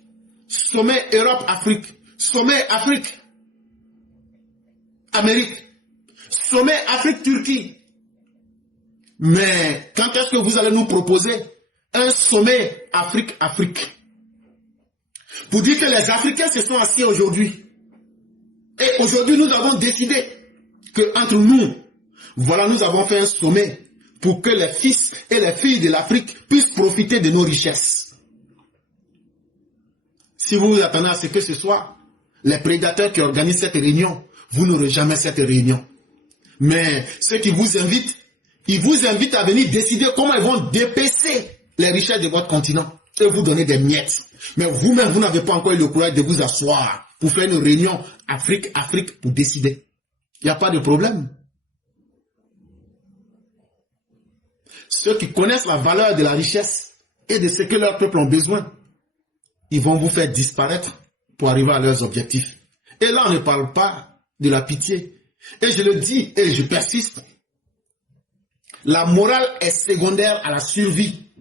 sommet Europe-Afrique, sommet Afrique-Amérique, sommet Afrique-Turquie. Mais quand est-ce que vous allez nous proposer un sommet Afrique-Afrique? Pour dire que les Africains se sont assis aujourd'hui. Et aujourd'hui nous avons décidé que entre nous, voilà, nous avons fait un sommet pour que les fils et les filles de l'Afrique puissent profiter de nos richesses. Si vous vous attendez à ce que ce soit les prédateurs qui organisent cette réunion, vous n'aurez jamais cette réunion. Mais ceux qui vous invitent, ils vous invitent à venir décider comment ils vont dépecer les richesses de votre continent et vous donner des miettes. Mais vous-même, vous n'avez pas encore eu le courage de vous asseoir pour faire une réunion Afrique pour décider. Il n'y a pas de problème. Ceux qui connaissent la valeur de la richesse et de ce que leurs peuples ont besoin, ils vont vous faire disparaître pour arriver à leurs objectifs. Et là, on ne parle pas de la pitié. Et je le dis et je persiste. La morale est secondaire à la survie.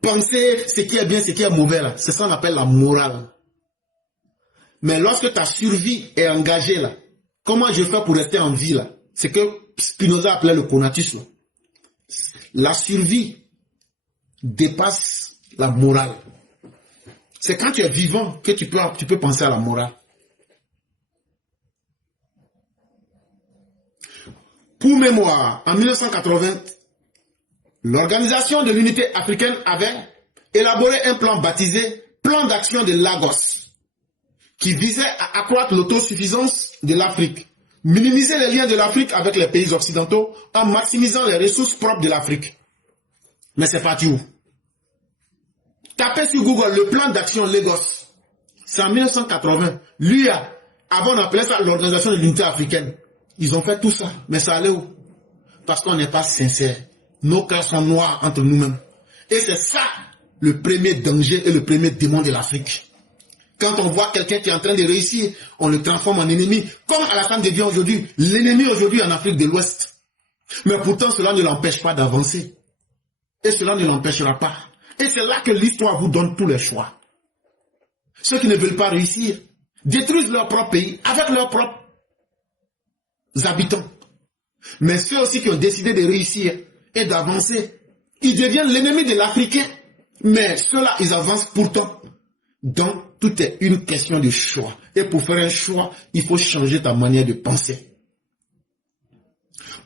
Penser ce qui est bien, ce qui est mauvais, c'est ça qu'on appelle la morale. Mais lorsque ta survie est engagée, là, comment je fais pour rester en vie, là? C'est que Spinoza appelait le conatus, là. La survie dépasse la morale. C'est quand tu es vivant que tu peux penser à la morale. Pour mémoire, en 1980, l'Organisation de l'Unité africaine avait élaboré un plan baptisé Plan d'action de Lagos, qui visait à accroître l'autosuffisance de l'Afrique, minimiser les liens de l'Afrique avec les pays occidentaux en maximisant les ressources propres de l'Afrique. Mais c'est parti où? Tapez sur Google le plan d'action Lagos. C'est en 1980. L'UA, avant on appelait ça l'Organisation de l'Unité africaine. Ils ont fait tout ça, mais ça allait où? Parce qu'on n'est pas sincère. Nos cœurs sont noirs entre nous-mêmes. Et c'est ça le premier danger et le premier démon de l'Afrique. Quand on voit quelqu'un qui est en train de réussir, on le transforme en ennemi. Comme Alassane devient aujourd'hui l'ennemi aujourd'hui en Afrique de l'Ouest. Mais pourtant, cela ne l'empêche pas d'avancer. Et cela ne l'empêchera pas. Et c'est là que l'histoire vous donne tous les choix. Ceux qui ne veulent pas réussir détruisent leur propre pays avec leurs propres habitants. Mais ceux aussi qui ont décidé de réussir et d'avancer, ils deviennent l'ennemi de l'Africain. Mais ceux-là, ils avancent pourtant. Donc, tout est une question de choix. Et pour faire un choix, il faut changer ta manière de penser.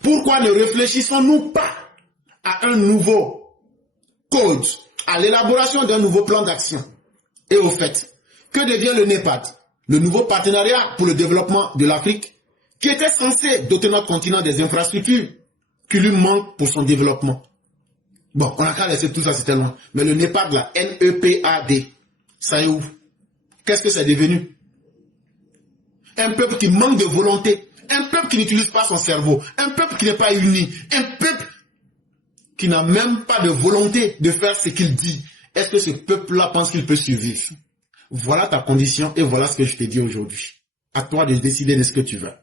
Pourquoi ne réfléchissons-nous pas à un nouveau code, à l'élaboration d'un nouveau plan d'action? Et au fait, que devient le NEPAD, le nouveau partenariat pour le développement de l'Afrique, qui était censé doter notre continent des infrastructures qui lui manquent pour son développement? Bon, on a qu'à laisser tout ça, c'était loin. Mais le NEPAD, la N-E-P-A-D, ça est où? Qu'est-ce que c'est devenu? Un peuple qui manque de volonté, un peuple qui n'utilise pas son cerveau, un peuple qui n'est pas uni, un peuple qui n'a même pas de volonté de faire ce qu'il dit. Est-ce que ce peuple-là pense qu'il peut survivre? Voilà ta condition et voilà ce que je te dis aujourd'hui. À toi de décider de ce que tu veux.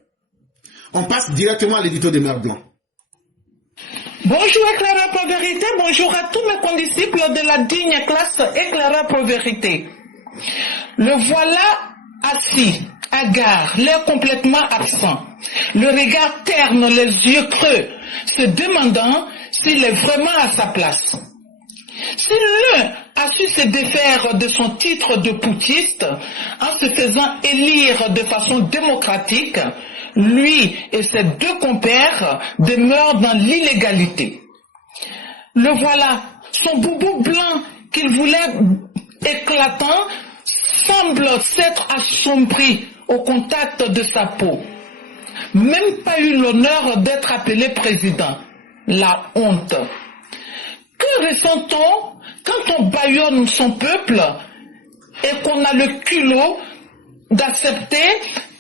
On passe directement à l'édito de Mère Blanc. Bonjour Éclaireur pour Vérité, bonjour à tous mes condisciples de la digne classe Éclaireur pour Vérité. Le voilà assis, hagard, l'air complètement absent, le regard terne, les yeux creux, se demandant s'il est vraiment à sa place. Si l'un a su se défaire de son titre de putschiste en se faisant élire de façon démocratique, lui et ses deux compères demeurent dans l'illégalité. Le voilà, son boubou blanc qu'il voulait éclatant semble s'être assombri au contact de sa peau. Même pas eu l'honneur d'être appelé président. La honte. Que ressent-on quand on bâillonne son peuple et qu'on a le culot d'accepter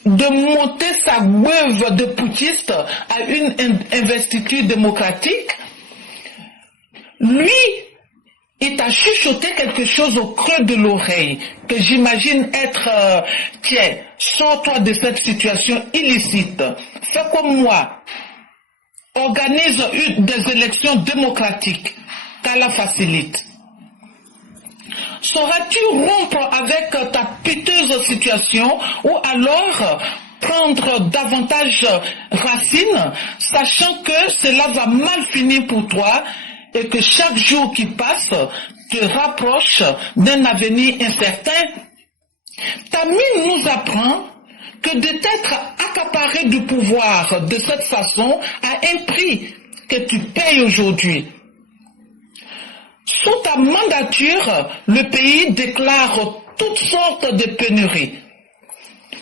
de monter sa veuve de putschiste à une investiture démocratique? Lui, il t'a chuchoté quelque chose au creux de l'oreille, que j'imagine être tiens, sors-toi de cette situation illicite. Fais comme moi. Organise des élections démocratiques. Qu'Allah facilite. Sauras-tu rompre avec ta piteuse situation ou alors prendre davantage racine, sachant que cela va mal finir pour toi et que chaque jour qui passe te rapproche d'un avenir incertain? Ta mine nous apprend que de t'être accaparé du pouvoir de cette façon a un prix que tu payes aujourd'hui. Sous ta mandature, le pays déclare toutes sortes de pénuries.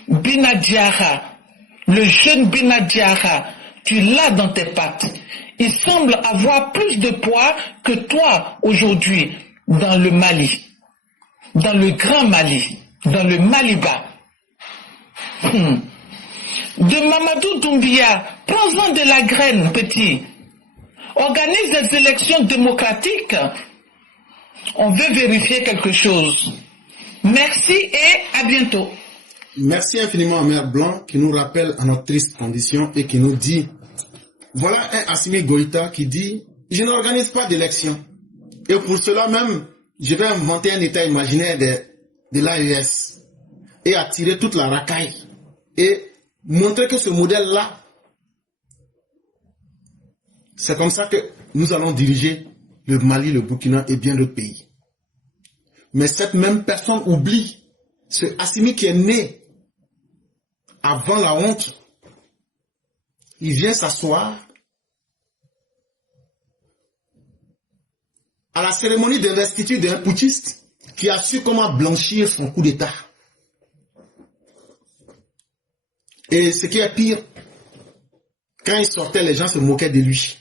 Binadiara, le jeune Binadiara, tu l'as dans tes pattes. Il semble avoir plus de poids que toi aujourd'hui dans le Mali, dans le Grand Mali, dans le Maliba. De Mamadou Doumbia, prends-en de la graine, petit. Organise des élections démocratiques. On veut vérifier quelque chose. Merci et à bientôt. Merci infiniment à Mère Blanc qui nous rappelle à notre triste condition et qui nous dit, voilà un Assimi Goïta qui dit, je n'organise pas d'élection. Et pour cela même, je vais inventer un état imaginaire de l'AES et attirer toute la racaille et montrer que ce modèle-là, c'est comme ça que nous allons diriger le Mali, le Burkina et bien d'autres pays. Mais cette même personne oublie ce Assimi qui est né avant la honte. Il vient s'asseoir à la cérémonie d'investiture d'un putschiste qui a su comment blanchir son coup d'État. Et ce qui est pire, quand il sortait, les gens se moquaient de lui.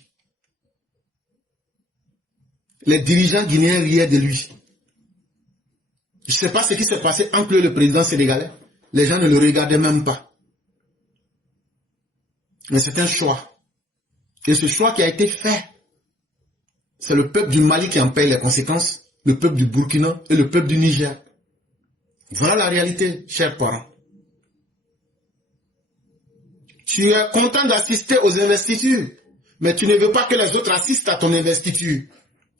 Les dirigeants guinéens riaient de lui. Je ne sais pas ce qui s'est passé entre le président sénégalais. Les gens ne le regardaient même pas. Mais c'est un choix. Et ce choix qui a été fait, c'est le peuple du Mali qui en paye les conséquences, le peuple du Burkina et le peuple du Niger. Voilà la réalité, chers parents. Tu es content d'assister aux investitures, mais tu ne veux pas que les autres assistent à ton investiture.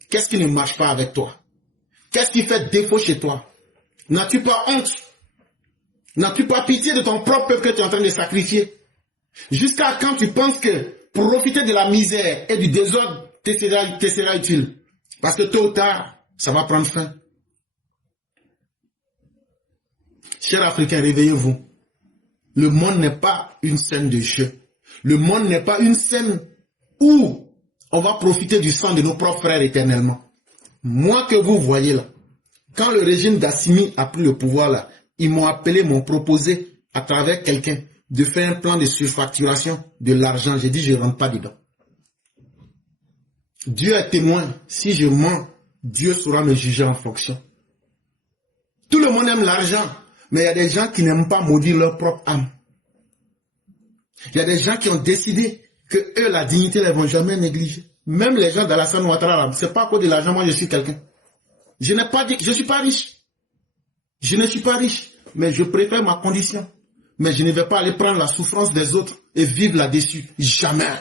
Qu'est-ce qui ne marche pas avec toi? Qu'est-ce qui fait défaut chez toi? N'as-tu pas honte? N'as-tu pas pitié de ton propre peuple que tu es en train de sacrifier? Jusqu'à quand tu penses que profiter de la misère et du désordre te sera utile? Parce que tôt ou tard, ça va prendre fin. Chers Africains, réveillez-vous. Le monde n'est pas une scène de jeu. Le monde n'est pas une scène où on va profiter du sang de nos propres frères éternellement. Moi que vous voyez là, quand le régime d'Assimi a pris le pouvoir là, ils m'ont appelé, m'ont proposé à travers quelqu'un de faire un plan de surfacturation de l'argent. J'ai dit, je ne rentre pas dedans. Dieu est témoin. Si je mens, Dieu saura me juger en fonction. Tout le monde aime l'argent, mais il y a des gens qui n'aiment pas maudire leur propre âme. Il y a des gens qui ont décidé que eux, la dignité, ils ne vont jamais négliger. Même les gens d'Alassane Ouattara, ce n'est pas à cause de l'argent, moi je suis quelqu'un. Je n'ai pas dit que je ne suis pas riche. Je ne suis pas riche, mais je préfère ma condition. Mais je ne vais pas aller prendre la souffrance des autres et vivre là-dessus. Jamais.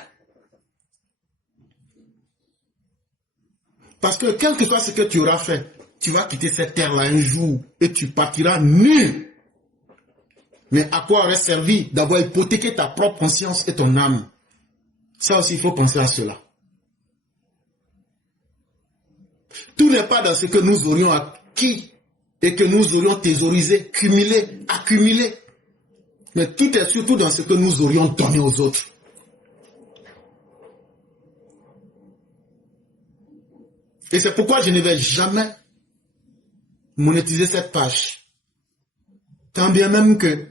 Parce que quel que soit ce que tu auras fait, tu vas quitter cette terre-là un jour et tu partiras nu. Mais à quoi aurait servi d'avoir hypothéqué ta propre conscience et ton âme? Ça aussi, il faut penser à cela. Tout n'est pas dans ce que nous aurions acquis et que nous aurions thésaurisé, cumulé, accumulé. Mais tout est surtout dans ce que nous aurions donné aux autres. Et c'est pourquoi je ne vais jamais monétiser cette page. Tant bien même que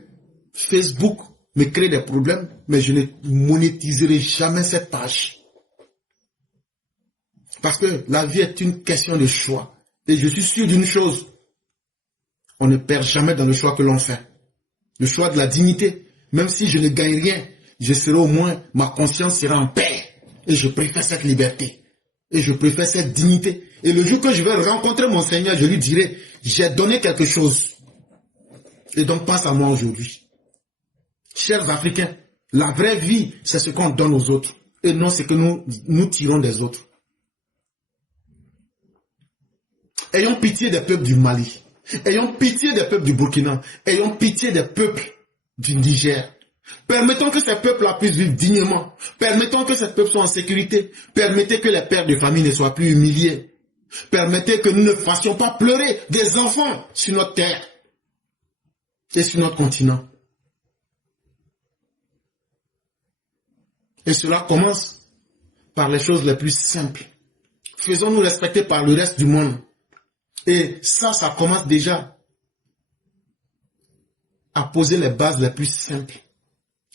Facebook me crée des problèmes, mais je ne monétiserai jamais cette page. Parce que la vie est une question de choix. Et je suis sûr d'une chose, on ne perd jamais dans le choix que l'on fait. Le choix de la dignité, même si je ne gagne rien, je serai au moins, ma conscience sera en paix. Et je préfère cette liberté. Et je préfère cette dignité. Et le jour que je vais rencontrer mon Seigneur, je lui dirai, j'ai donné quelque chose. Et donc pense à moi aujourd'hui. Chers Africains, la vraie vie, c'est ce qu'on donne aux autres. Et non ce que nous tirons des autres. Ayons pitié des peuples du Mali. Ayons pitié des peuples du Burkina. Ayons pitié des peuples du Niger. Permettons que ces peuples-là puissent vivre dignement. Permettons que ces peuples soient en sécurité. Permettez que les pères de famille ne soient plus humiliés. Permettez que nous ne fassions pas pleurer des enfants sur notre terre et sur notre continent. Et cela commence par les choses les plus simples. Faisons-nous respecter par le reste du monde. Et ça commence déjà à poser les bases les plus simples.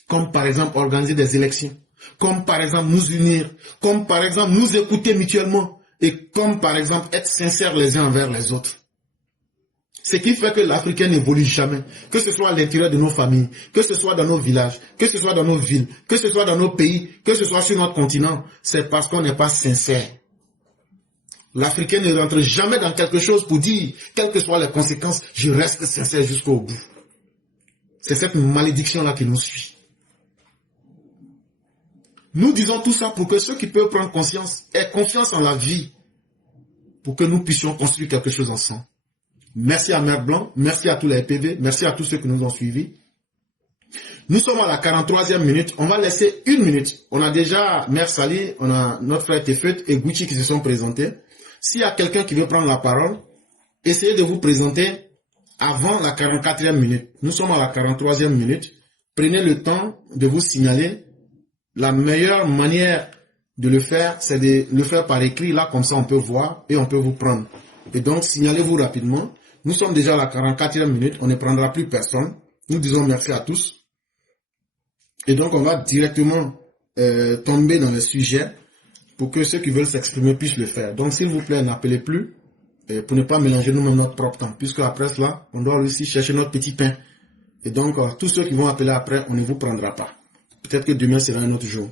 Comme par exemple organiser des élections. Comme par exemple nous unir. Comme par exemple nous écouter mutuellement. Et comme par exemple être sincères les uns envers les autres. Ce qui fait que l'Africain n'évolue jamais. Que ce soit à l'intérieur de nos familles, que ce soit dans nos villages, que ce soit dans nos villes, que ce soit dans nos pays, que ce soit sur notre continent, c'est parce qu'on n'est pas sincère. L'Africain ne rentre jamais dans quelque chose pour dire, quelles que soient les conséquences, je reste sincère jusqu'au bout. C'est cette malédiction-là qui nous suit. Nous disons tout ça pour que ceux qui peuvent prendre conscience aient confiance en la vie, pour que nous puissions construire quelque chose ensemble. Merci à Mère Blanc, merci à tous les PV, merci à tous ceux qui nous ont suivis. Nous sommes à la 43e minute, on va laisser une minute. On a déjà Mère Sali, on a notre frère Tefet et Gucci qui se sont présentés. S'il y a quelqu'un qui veut prendre la parole, essayez de vous présenter avant la 44e minute. Nous sommes à la 43e minute. Prenez le temps de vous signaler. La meilleure manière de le faire, c'est de le faire par écrit. Là, comme ça, on peut voir et on peut vous prendre. Et donc, signalez-vous rapidement. Nous sommes déjà à la 44e minute. On ne prendra plus personne. Nous disons merci à tous. Et donc, on va directement tomber dans le sujet pour que ceux qui veulent s'exprimer puissent le faire. Donc, s'il vous plaît, n'appelez plus pour ne pas mélanger nous-mêmes notre propre temps. Puisque après cela, on doit aussi chercher notre petit pain. Et donc, tous ceux qui vont appeler après, on ne vous prendra pas. Peut-être que demain sera un autre jour.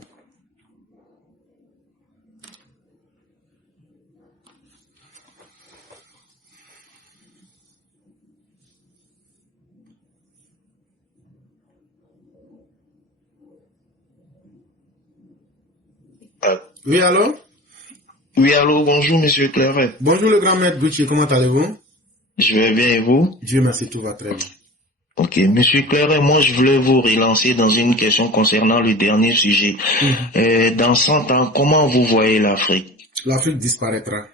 Oui, allô? Oui, allô, bonjour, monsieur Claret. Bonjour, le grand maître Gucci, comment allez-vous? Je vais bien, et vous? Dieu merci, tout va très bien. Ok, monsieur Claret, moi je voulais vous relancer dans une question concernant le dernier sujet. Dans 100 ans, comment vous voyez l'Afrique? L'Afrique disparaîtra.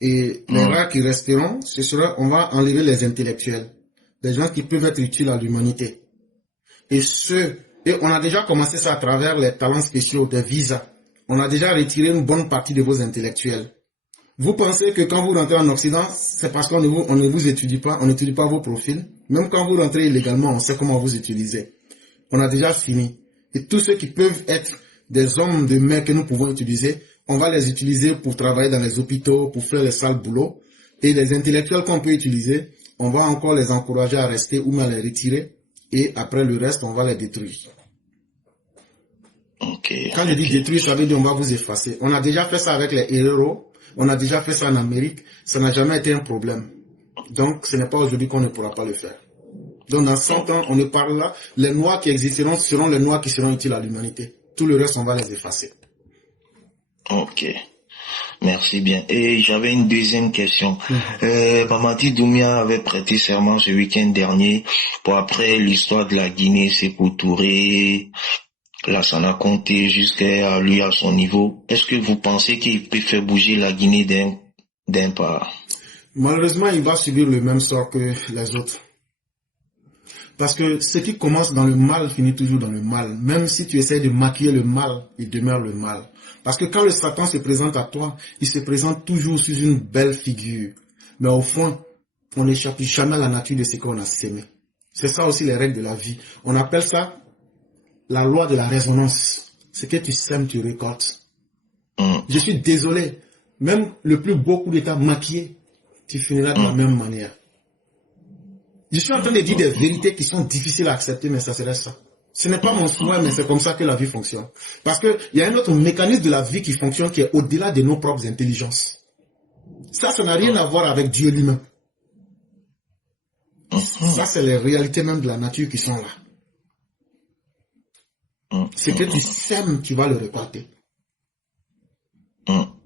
Et les rares qui resteront, ce sera, on va enlever les intellectuels, les gens qui peuvent être utiles à l'humanité. Et on a déjà commencé ça à travers les talents spéciaux, des visas. On a déjà retiré une bonne partie de vos intellectuels. Vous pensez que quand vous rentrez en Occident, c'est parce qu'on ne vous étudie pas, on n'étudie pas vos profils. Même quand vous rentrez illégalement, on sait comment vous utiliser. On a déjà fini. Et tous ceux qui peuvent être des hommes de main que nous pouvons utiliser, on va les utiliser pour travailler dans les hôpitaux, pour faire les sales boulots. Et les intellectuels qu'on peut utiliser, on va encore les encourager à rester ou même les retirer. Et après le reste, on va les détruire. Quand je dis détruire, ça veut dire on va vous effacer. On a déjà fait ça avec les héros, on a déjà fait ça en Amérique, ça n'a jamais été un problème. Donc ce n'est pas aujourd'hui qu'on ne pourra pas le faire. Donc dans 100 ans, on ne parle là, les noirs qui existeront seront les noirs qui seront utiles à l'humanité. Tout le reste, on va les effacer. Ok, merci bien. Et j'avais une deuxième question. Mamadi Doumbia avait prêté serment ce week-end dernier pour après l'histoire de la Guinée, Sékou Touré. Là, ça a compté jusqu'à lui, à son niveau. Est-ce que vous pensez qu'il peut faire bouger la Guinée d'un pas? Malheureusement, il va subir le même sort que les autres. Parce que ce qui commence dans le mal finit toujours dans le mal. Même si tu essaies de maquiller le mal, il demeure le mal. Parce que quand le Satan se présente à toi, il se présente toujours sous une belle figure. Mais au fond, on n'échappe jamais à la nature de ce qu'on a sémé. C'est ça aussi les règles de la vie. On appelle ça la loi de la résonance. Ce que tu sèmes, tu récoltes. Je suis désolé. Même le plus beau coup d'état maquillé, tu finiras de la même manière. Je suis en train de dire des vérités qui sont difficiles à accepter, mais ça serait ça. Ce n'est pas mon souhait, mais c'est comme ça que la vie fonctionne. Parce qu'il y a un autre mécanisme de la vie qui fonctionne qui est au-delà de nos propres intelligences. Ça n'a rien à voir avec Dieu lui-même. Ça, c'est les réalités même de la nature qui sont là. Ce que tu sèmes, tu vas le récolter.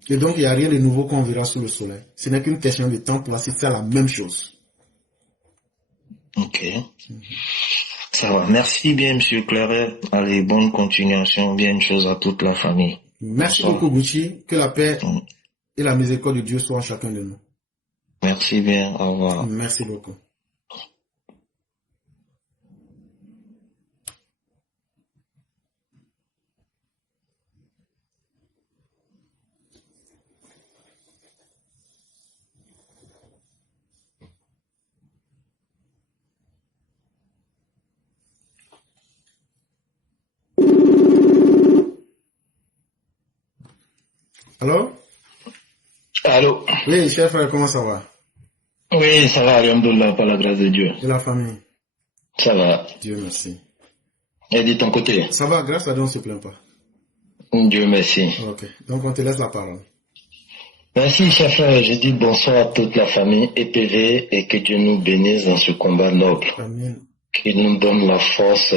Et donc, il n'y a rien de nouveau qu'on verra sous le soleil. Ce n'est qu'une question de temps pour assister à la même chose. Ok. Ça va. Merci bien, monsieur Claret. Allez, bonne continuation. Bien une chose à toute la famille. Merci beaucoup, Gucci. Que la paix et la miséricorde de Dieu soient à chacun de nous. Merci bien. Au revoir. Merci beaucoup. Allô? Allô? Oui, cher frère, comment ça va? Oui, ça va, alhamdoulilah, par la grâce de Dieu. Et la famille? Ça va. Dieu merci. Et de ton côté? Ça va, grâce à Dieu, on ne se plaint pas. Dieu merci. Ok, donc on te laisse la parole. Merci, cher frère. Je dis bonsoir à toute la famille EPV et que Dieu nous bénisse dans ce combat noble. Amen. Qu'il nous donne la force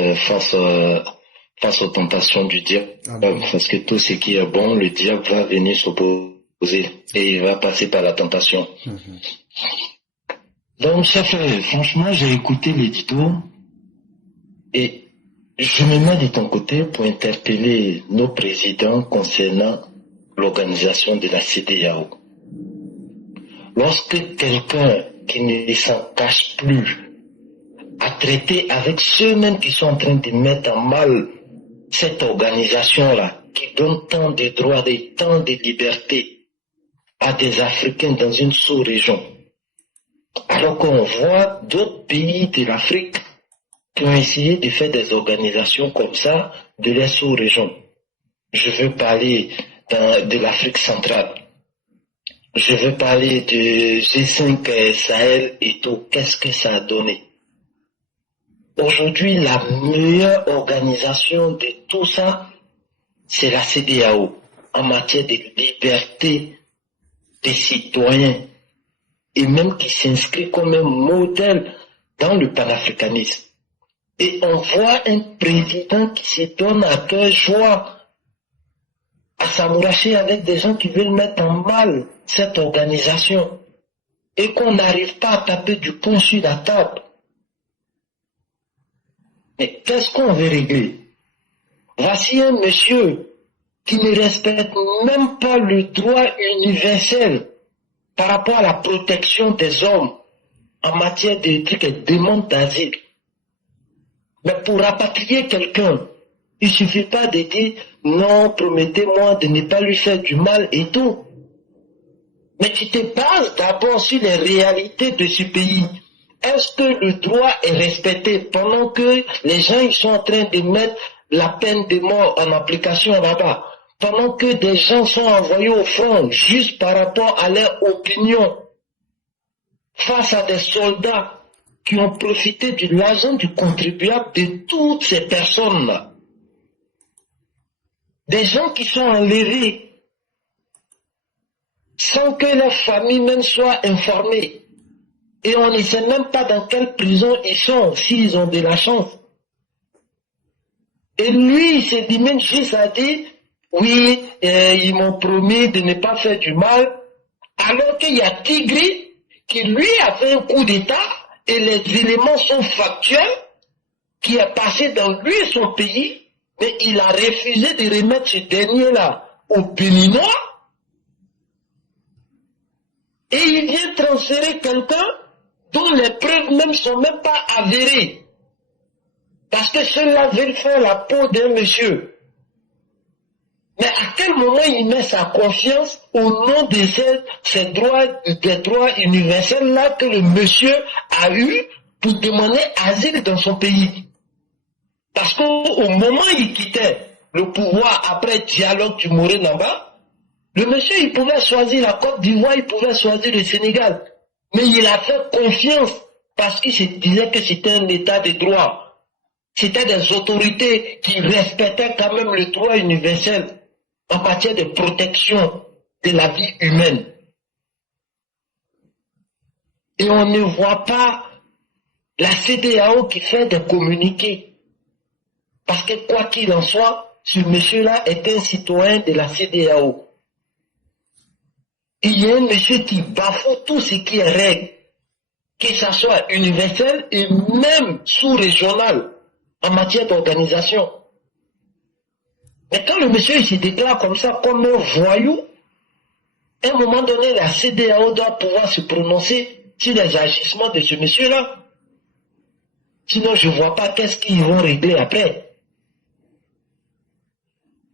face aux tentations du diable. Amen. Parce que tout ce qui est bon, le diable va venir s'opposer et il va passer par la tentation. Donc, cher frère, franchement, j'ai écouté l'édito et je me mets de ton côté pour interpeller nos présidents concernant l'organisation de la CEDEAO. lorsque quelqu'un qui ne s'en cache plus a traité avec ceux-mêmes qui sont en train de mettre en mal cette organisation-là, qui donne tant de droits et tant de libertés à des Africains dans une sous-région, alors qu'on voit d'autres pays de l'Afrique qui ont essayé de faire des organisations comme ça de la sous-région. Je veux parler de l'Afrique centrale. Je veux parler de G5 Sahel et tout. Qu'est-ce que ça a donné? Aujourd'hui, la meilleure organisation de tout ça, c'est la CEDEAO en matière de liberté des citoyens et même qui s'inscrit comme un modèle dans le panafricanisme. Et on voit un président qui se donne à cœur joie à s'amouracher avec des gens qui veulent mettre en mal cette organisation et qu'on n'arrive pas à taper du poing sur la table. Mais qu'est-ce qu'on veut régler? Voici un monsieur qui ne respecte même pas le droit universel par rapport à la protection des hommes en matière de demande d'asile. Mais pour rapatrier quelqu'un, il ne suffit pas de dire non, promettez-moi de ne pas lui faire du mal et tout. Mais tu te bases d'abord sur les réalités de ce pays. Est-ce que le droit est respecté pendant que les gens ils sont en train de mettre la peine de mort en application là-bas? Pendant que des gens sont envoyés au front juste par rapport à leur opinion face à des soldats qui ont profité de l'argent du contribuable de toutes ces personnes-là. Des gens qui sont enlevés sans que leur famille même soit informée. Et on ne sait même pas dans quelle prison ils sont, s'ils ont de la chance. Et lui, il s'est dit même juste à dire, oui, ils m'ont promis de ne pas faire du mal, alors qu'il y a Tigri qui lui a fait un coup d'État et les éléments sont factuels, qui est passé dans lui et son pays, mais il a refusé de remettre ce dernier-là aux Béninois et il vient transférer quelqu'un dont les preuves même sont même pas avérées. Parce que ceux-là veulent faire la peau d'un monsieur. Mais à quel moment il met sa confiance au nom de ces droits, des droits universels-là que le monsieur a eu pour demander asile dans son pays? Parce qu'au moment où il quittait le pouvoir après dialogue du Moré-Namba, le monsieur il pouvait choisir la Côte d'Ivoire, il pouvait choisir le Sénégal. Mais il a fait confiance parce qu'il se disait que c'était un état de droit. C'était des autorités qui respectaient quand même le droit universel en matière de protection de la vie humaine. Et on ne voit pas la CEDEAO qui fait des communiqués. Parce que quoi qu'il en soit, ce monsieur-là est un citoyen de la CEDEAO. Il y a un monsieur qui bafoue tout ce qui est règle, que ce soit universel et même sous-régional en matière d'organisation. Mais quand le monsieur il se déclare comme ça, comme un voyou, à un moment donné, la CEDEAO doit pouvoir se prononcer sur les agissements de ce monsieur-là. Sinon, je ne vois pas qu'est-ce qu'ils vont régler après.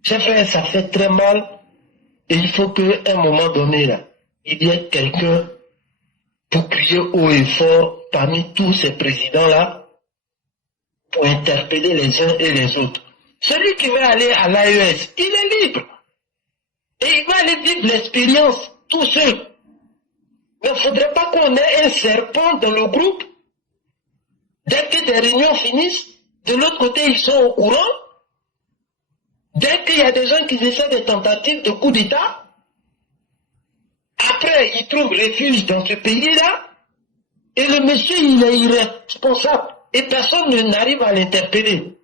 Chers frères, ça fait très mal. Et il faut qu'à un moment donné, là, il y ait quelqu'un pour crier haut et fort parmi tous ces présidents-là pour interpeller les uns et les autres. Celui qui veut aller à l'AES, il est libre. Et il va aller vivre l'expérience tout seul. Mais il ne faudrait pas qu'on ait un serpent dans le groupe. Dès que des réunions finissent, de l'autre côté, ils sont au courant. Dès qu'il y a des gens qui essaient des tentatives de coup d'État, après, ils trouvent refuge dans ce pays-là, et le monsieur, il est irresponsable, et personne n'arrive à l'interpeller.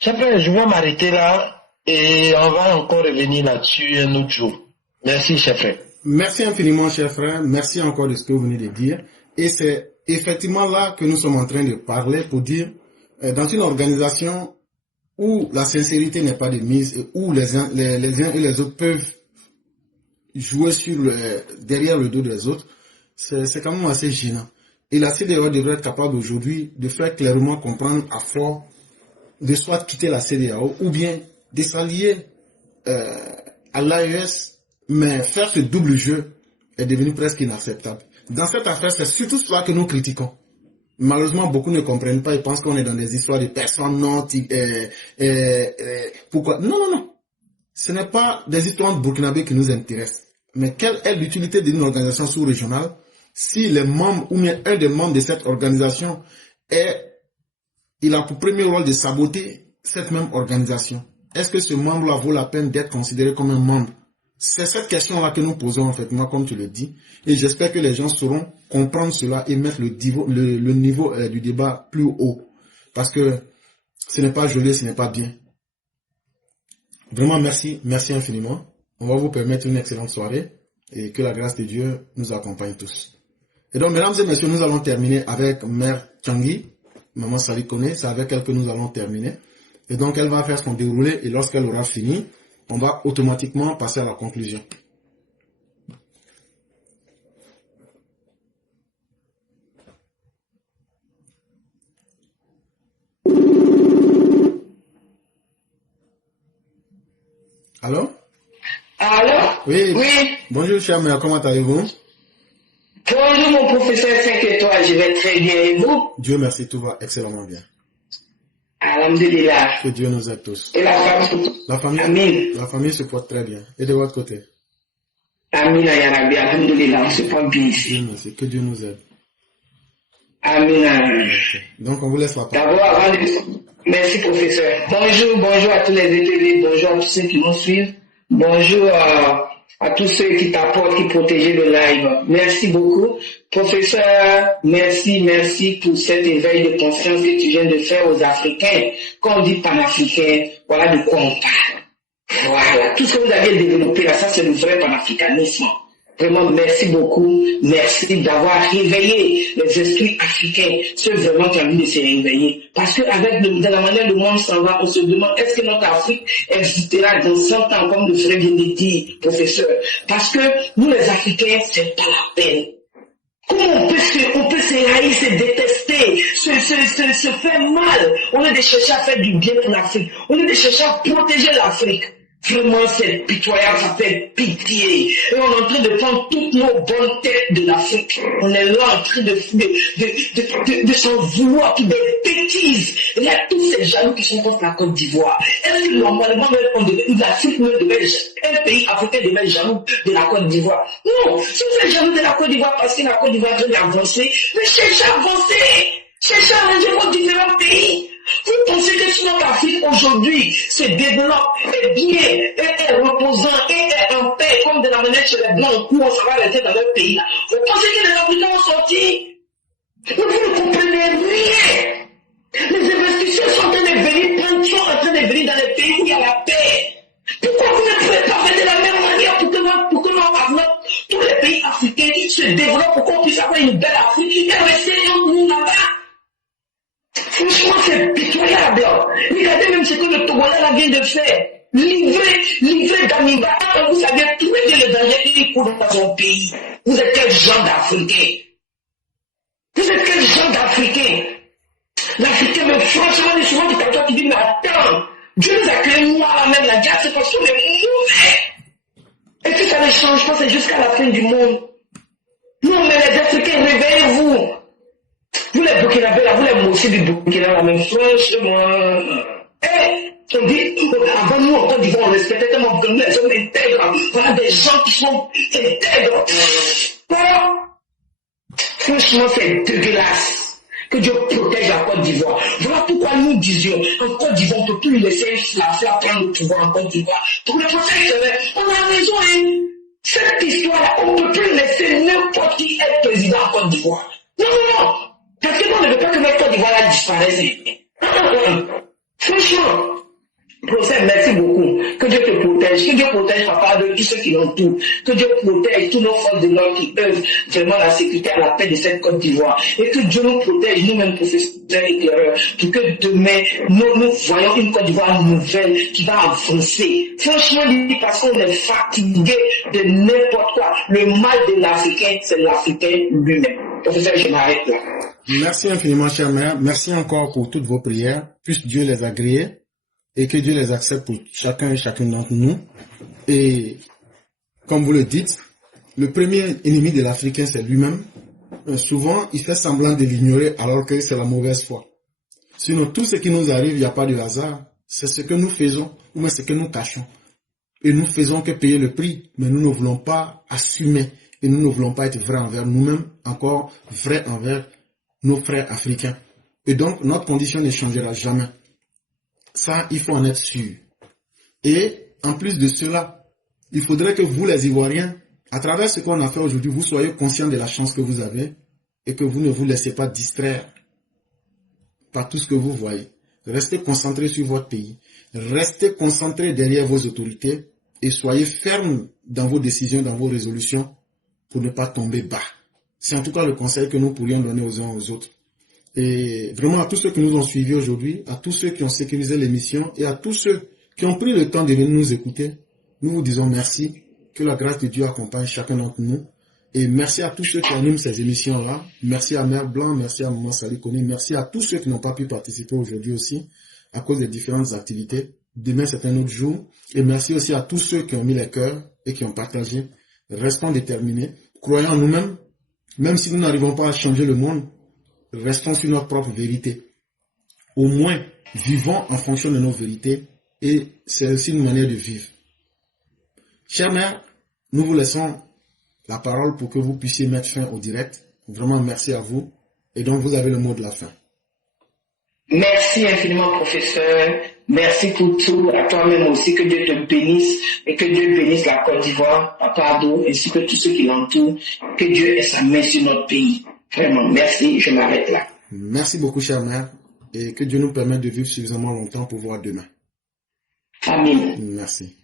Je vais m'arrêter là, et on va encore revenir là-dessus un autre jour. Merci, cher frère. Merci infiniment, cher frère. Merci encore de ce que vous venez de dire. Et c'est effectivement là que nous sommes en train de parler pour dire, dans une organisation où la sincérité n'est pas de mise et où les uns et les autres peuvent jouer derrière le dos des autres, c'est quand même assez gênant. Et la CEDEAO devrait être capable aujourd'hui de faire clairement comprendre à fort de soit quitter la CEDEAO ou bien de s'allier à l'AES, mais faire ce double jeu est devenu presque inacceptable. Dans cette affaire, c'est surtout cela que nous critiquons. Malheureusement, beaucoup ne comprennent pas, ils pensent qu'on est dans des histoires de personnes non... pourquoi? Non. Ce n'est pas des histoires de burkinabé qui nous intéressent. Mais quelle est l'utilité d'une organisation sous-régionale si les membres ou bien un des membres de cette organisation il a pour premier rôle de saboter cette même organisation? Est-ce que ce membre-là vaut la peine d'être considéré comme un membre? C'est cette question-là que nous posons en fait, moi comme tu le dis, et j'espère que les gens sauront comprendre cela et mettre le niveau du débat plus haut, parce que ce n'est pas joli, ce n'est pas bien. Vraiment merci infiniment. On va vous permettre une excellente soirée et que la grâce de Dieu nous accompagne tous. Et donc mesdames et messieurs, nous allons terminer avec Mère Changi, Maman Sali Kone, c'est avec elle que nous allons terminer. Et donc elle va faire son déroulé et lorsqu'elle aura fini, on va automatiquement passer à la conclusion. Allô? Allô? Oui. Oui. Bonjour chère mère, comment allez-vous? Bonjour mon professeur 5 étoiles, je vais très bien et vous? Dieu merci, tout va excellemment bien. Alhamdulillah. Que Dieu nous aide tous. Et la famille? Amin. La famille se porte très bien. Et de votre côté? Amin ya Rabbi, alhamdulillah, on se porte bien ici. Dieu merci, que Dieu nous aide. Amin. Donc on vous laisse la parole. D'abord, avant de... Merci professeur. Bonjour à tous les étudiants, bonjour à tous ceux qui nous suivent, bonjour à tous ceux qui t'apportent, qui protègent le live. Merci beaucoup. Professeur, merci pour cet éveil de conscience que tu viens de faire aux Africains. Quand on dit panafricain, voilà de quoi on parle. Voilà. Tout ce que vous avez développé là, ça c'est le vrai panafricanisme. Vraiment, merci beaucoup. Merci d'avoir réveillé les esprits africains, ceux vraiment qui ont envie de se réveiller. Parce que avec de la manière dont le monde s'en va, on se demande est-ce que notre Afrique existera dans 100 ans, comme le frère vient de dire, professeur. Parce que nous les Africains, c'est pas la peine. Comment on peut se haïr, se détester, se faire mal? On est de chercher à faire du bien pour l'Afrique. On est de chercher à protéger l'Afrique. Vraiment, c'est pitoyable, ça fait pitié. Et on est en train de prendre toutes nos bonnes têtes de l'Afrique. On est là en train de s'en vouloir pour des bêtises. Il y a tous ces jaloux qui sont contre la Côte d'Ivoire. Est-ce que normalement, l'Afrique un pays africain devait être jaloux de la Côte d'Ivoire? Non, si vous êtes jaloux de la Côte d'Ivoire parce que la Côte d'Ivoire est en train d'avancer, mais cherchez à avancer. Cherchez à ranger vos différents pays. Vous pensez que si notre Afrique aujourd'hui se développe, est bien, est reposant, est en paix, comme de la manière chez les Blancs, où on va rester dans leur pays là. Vous pensez que les Africains vont sortir? Mais vous ne comprenez rien. Les investisseurs sont en train de venir dans les pays où il y a la paix. Pourquoi vous ne pouvez pas faire de la même manière pour que tous les pays africains se développent, pour qu'on puisse avoir une belle Afrique et rester en nous là-bas? Franchement, c'est pitoyable. Regardez même ce que le Togolais là vient de faire. Livrer d'Amiba. Vous savez tout le danger qu'il court dans son pays. Vous êtes quel genre d'Africain? L'Africain, mais franchement, il y a souvent des gens qui disent, mais attends, Dieu nous a créé moi là-même, la guerre, c'est parce qu'on est mauvais. Et si ça ne change pas, c'est jusqu'à la fin du monde. Non, mais les Africains, réveillez-vous. Vous les Burkinabés là, vous les Mossi du Burkina là, même franchement. On dit, avant nous, en Côte d'Ivoire, on respectait tellement que nous, les hommes intègres. Voilà des gens qui sont intègres. Franchement, c'est dégueulasse. Que Dieu protège la Côte d'Ivoire. Voilà pourquoi nous disions, en Côte d'Ivoire, on ne peut plus laisser la flamme prendre le pouvoir en Côte d'Ivoire. Pour le protéger, on a raison, hein. Cette histoire-là, on ne peut plus laisser n'importe qui être président en Côte d'Ivoire. Non. Parce que nous, on ne veut pas que notre Côte d'Ivoire disparaisse. Franchement, Professeur, merci beaucoup. Que Dieu te protège. Que Dieu protège papa de tous ceux qui l'entourent. Que Dieu protège tous nos forces de l'ordre qui œuvrent vraiment la sécurité à la paix de cette Côte d'Ivoire. Et que Dieu nous protège, nous-mêmes, professeurs éclaireurs, pour que demain, nous voyons une Côte d'Ivoire nouvelle qui va avancer. Franchement, parce qu'on est fatigué de n'importe quoi. Le mal de l'Africain, c'est l'Africain lui-même. Professeur, je m'arrête là. Merci infiniment, cher mère. Merci encore pour toutes vos prières. Puisse Dieu les agréer. Et que Dieu les accepte pour chacun et chacune d'entre nous. Et comme vous le dites, le premier ennemi de l'Africain, c'est lui-même. Souvent, il fait semblant de l'ignorer alors que c'est la mauvaise foi. Sinon, tout ce qui nous arrive, il n'y a pas de hasard. C'est ce que nous faisons ou ce que nous cachons. Et nous faisons que payer le prix, mais nous ne voulons pas assumer et nous ne voulons pas être vrais envers nous-mêmes, encore vrais envers nos frères africains. Et donc, notre condition ne changera jamais. Ça, il faut en être sûr. Et en plus de cela, il faudrait que vous, les Ivoiriens, à travers ce qu'on a fait aujourd'hui, vous soyez conscients de la chance que vous avez et que vous ne vous laissez pas distraire par tout ce que vous voyez. Restez concentrés sur votre pays. Restez concentrés derrière vos autorités et soyez fermes dans vos décisions, dans vos résolutions pour ne pas tomber bas. C'est en tout cas le conseil que nous pourrions donner aux uns aux autres. Et vraiment à tous ceux qui nous ont suivis aujourd'hui, à tous ceux qui ont sécurisé l'émission et à tous ceux qui ont pris le temps de venir nous écouter, nous vous disons merci, que la grâce de Dieu accompagne chacun d'entre nous. Et merci à tous ceux qui animent ces émissions-là. Merci à Mère Blanc, merci à Maman Salikoni, merci à tous ceux qui n'ont pas pu participer aujourd'hui aussi à cause des différentes activités. Demain c'est un autre jour. Et merci aussi à tous ceux qui ont mis les cœurs et qui ont partagé. Restons déterminés, croyons en nous-mêmes, même si nous n'arrivons pas à changer le monde. Restons sur notre propre vérité. Au moins, vivons en fonction de nos vérités et c'est aussi une manière de vivre. Chère mère, nous vous laissons la parole pour que vous puissiez mettre fin au direct. Vraiment, merci à vous. Et donc, vous avez le mot de la fin. Merci infiniment, professeur. Merci pour tout. À toi-même aussi, que Dieu te bénisse et que Dieu bénisse la Côte d'Ivoire, Papa Ado, ainsi que tous ceux qui l'entourent. Que Dieu ait sa main sur notre pays. Vraiment, merci, je m'arrête là. Merci beaucoup, chère mère, et que Dieu nous permette de vivre suffisamment longtemps pour voir demain. Amen. Merci.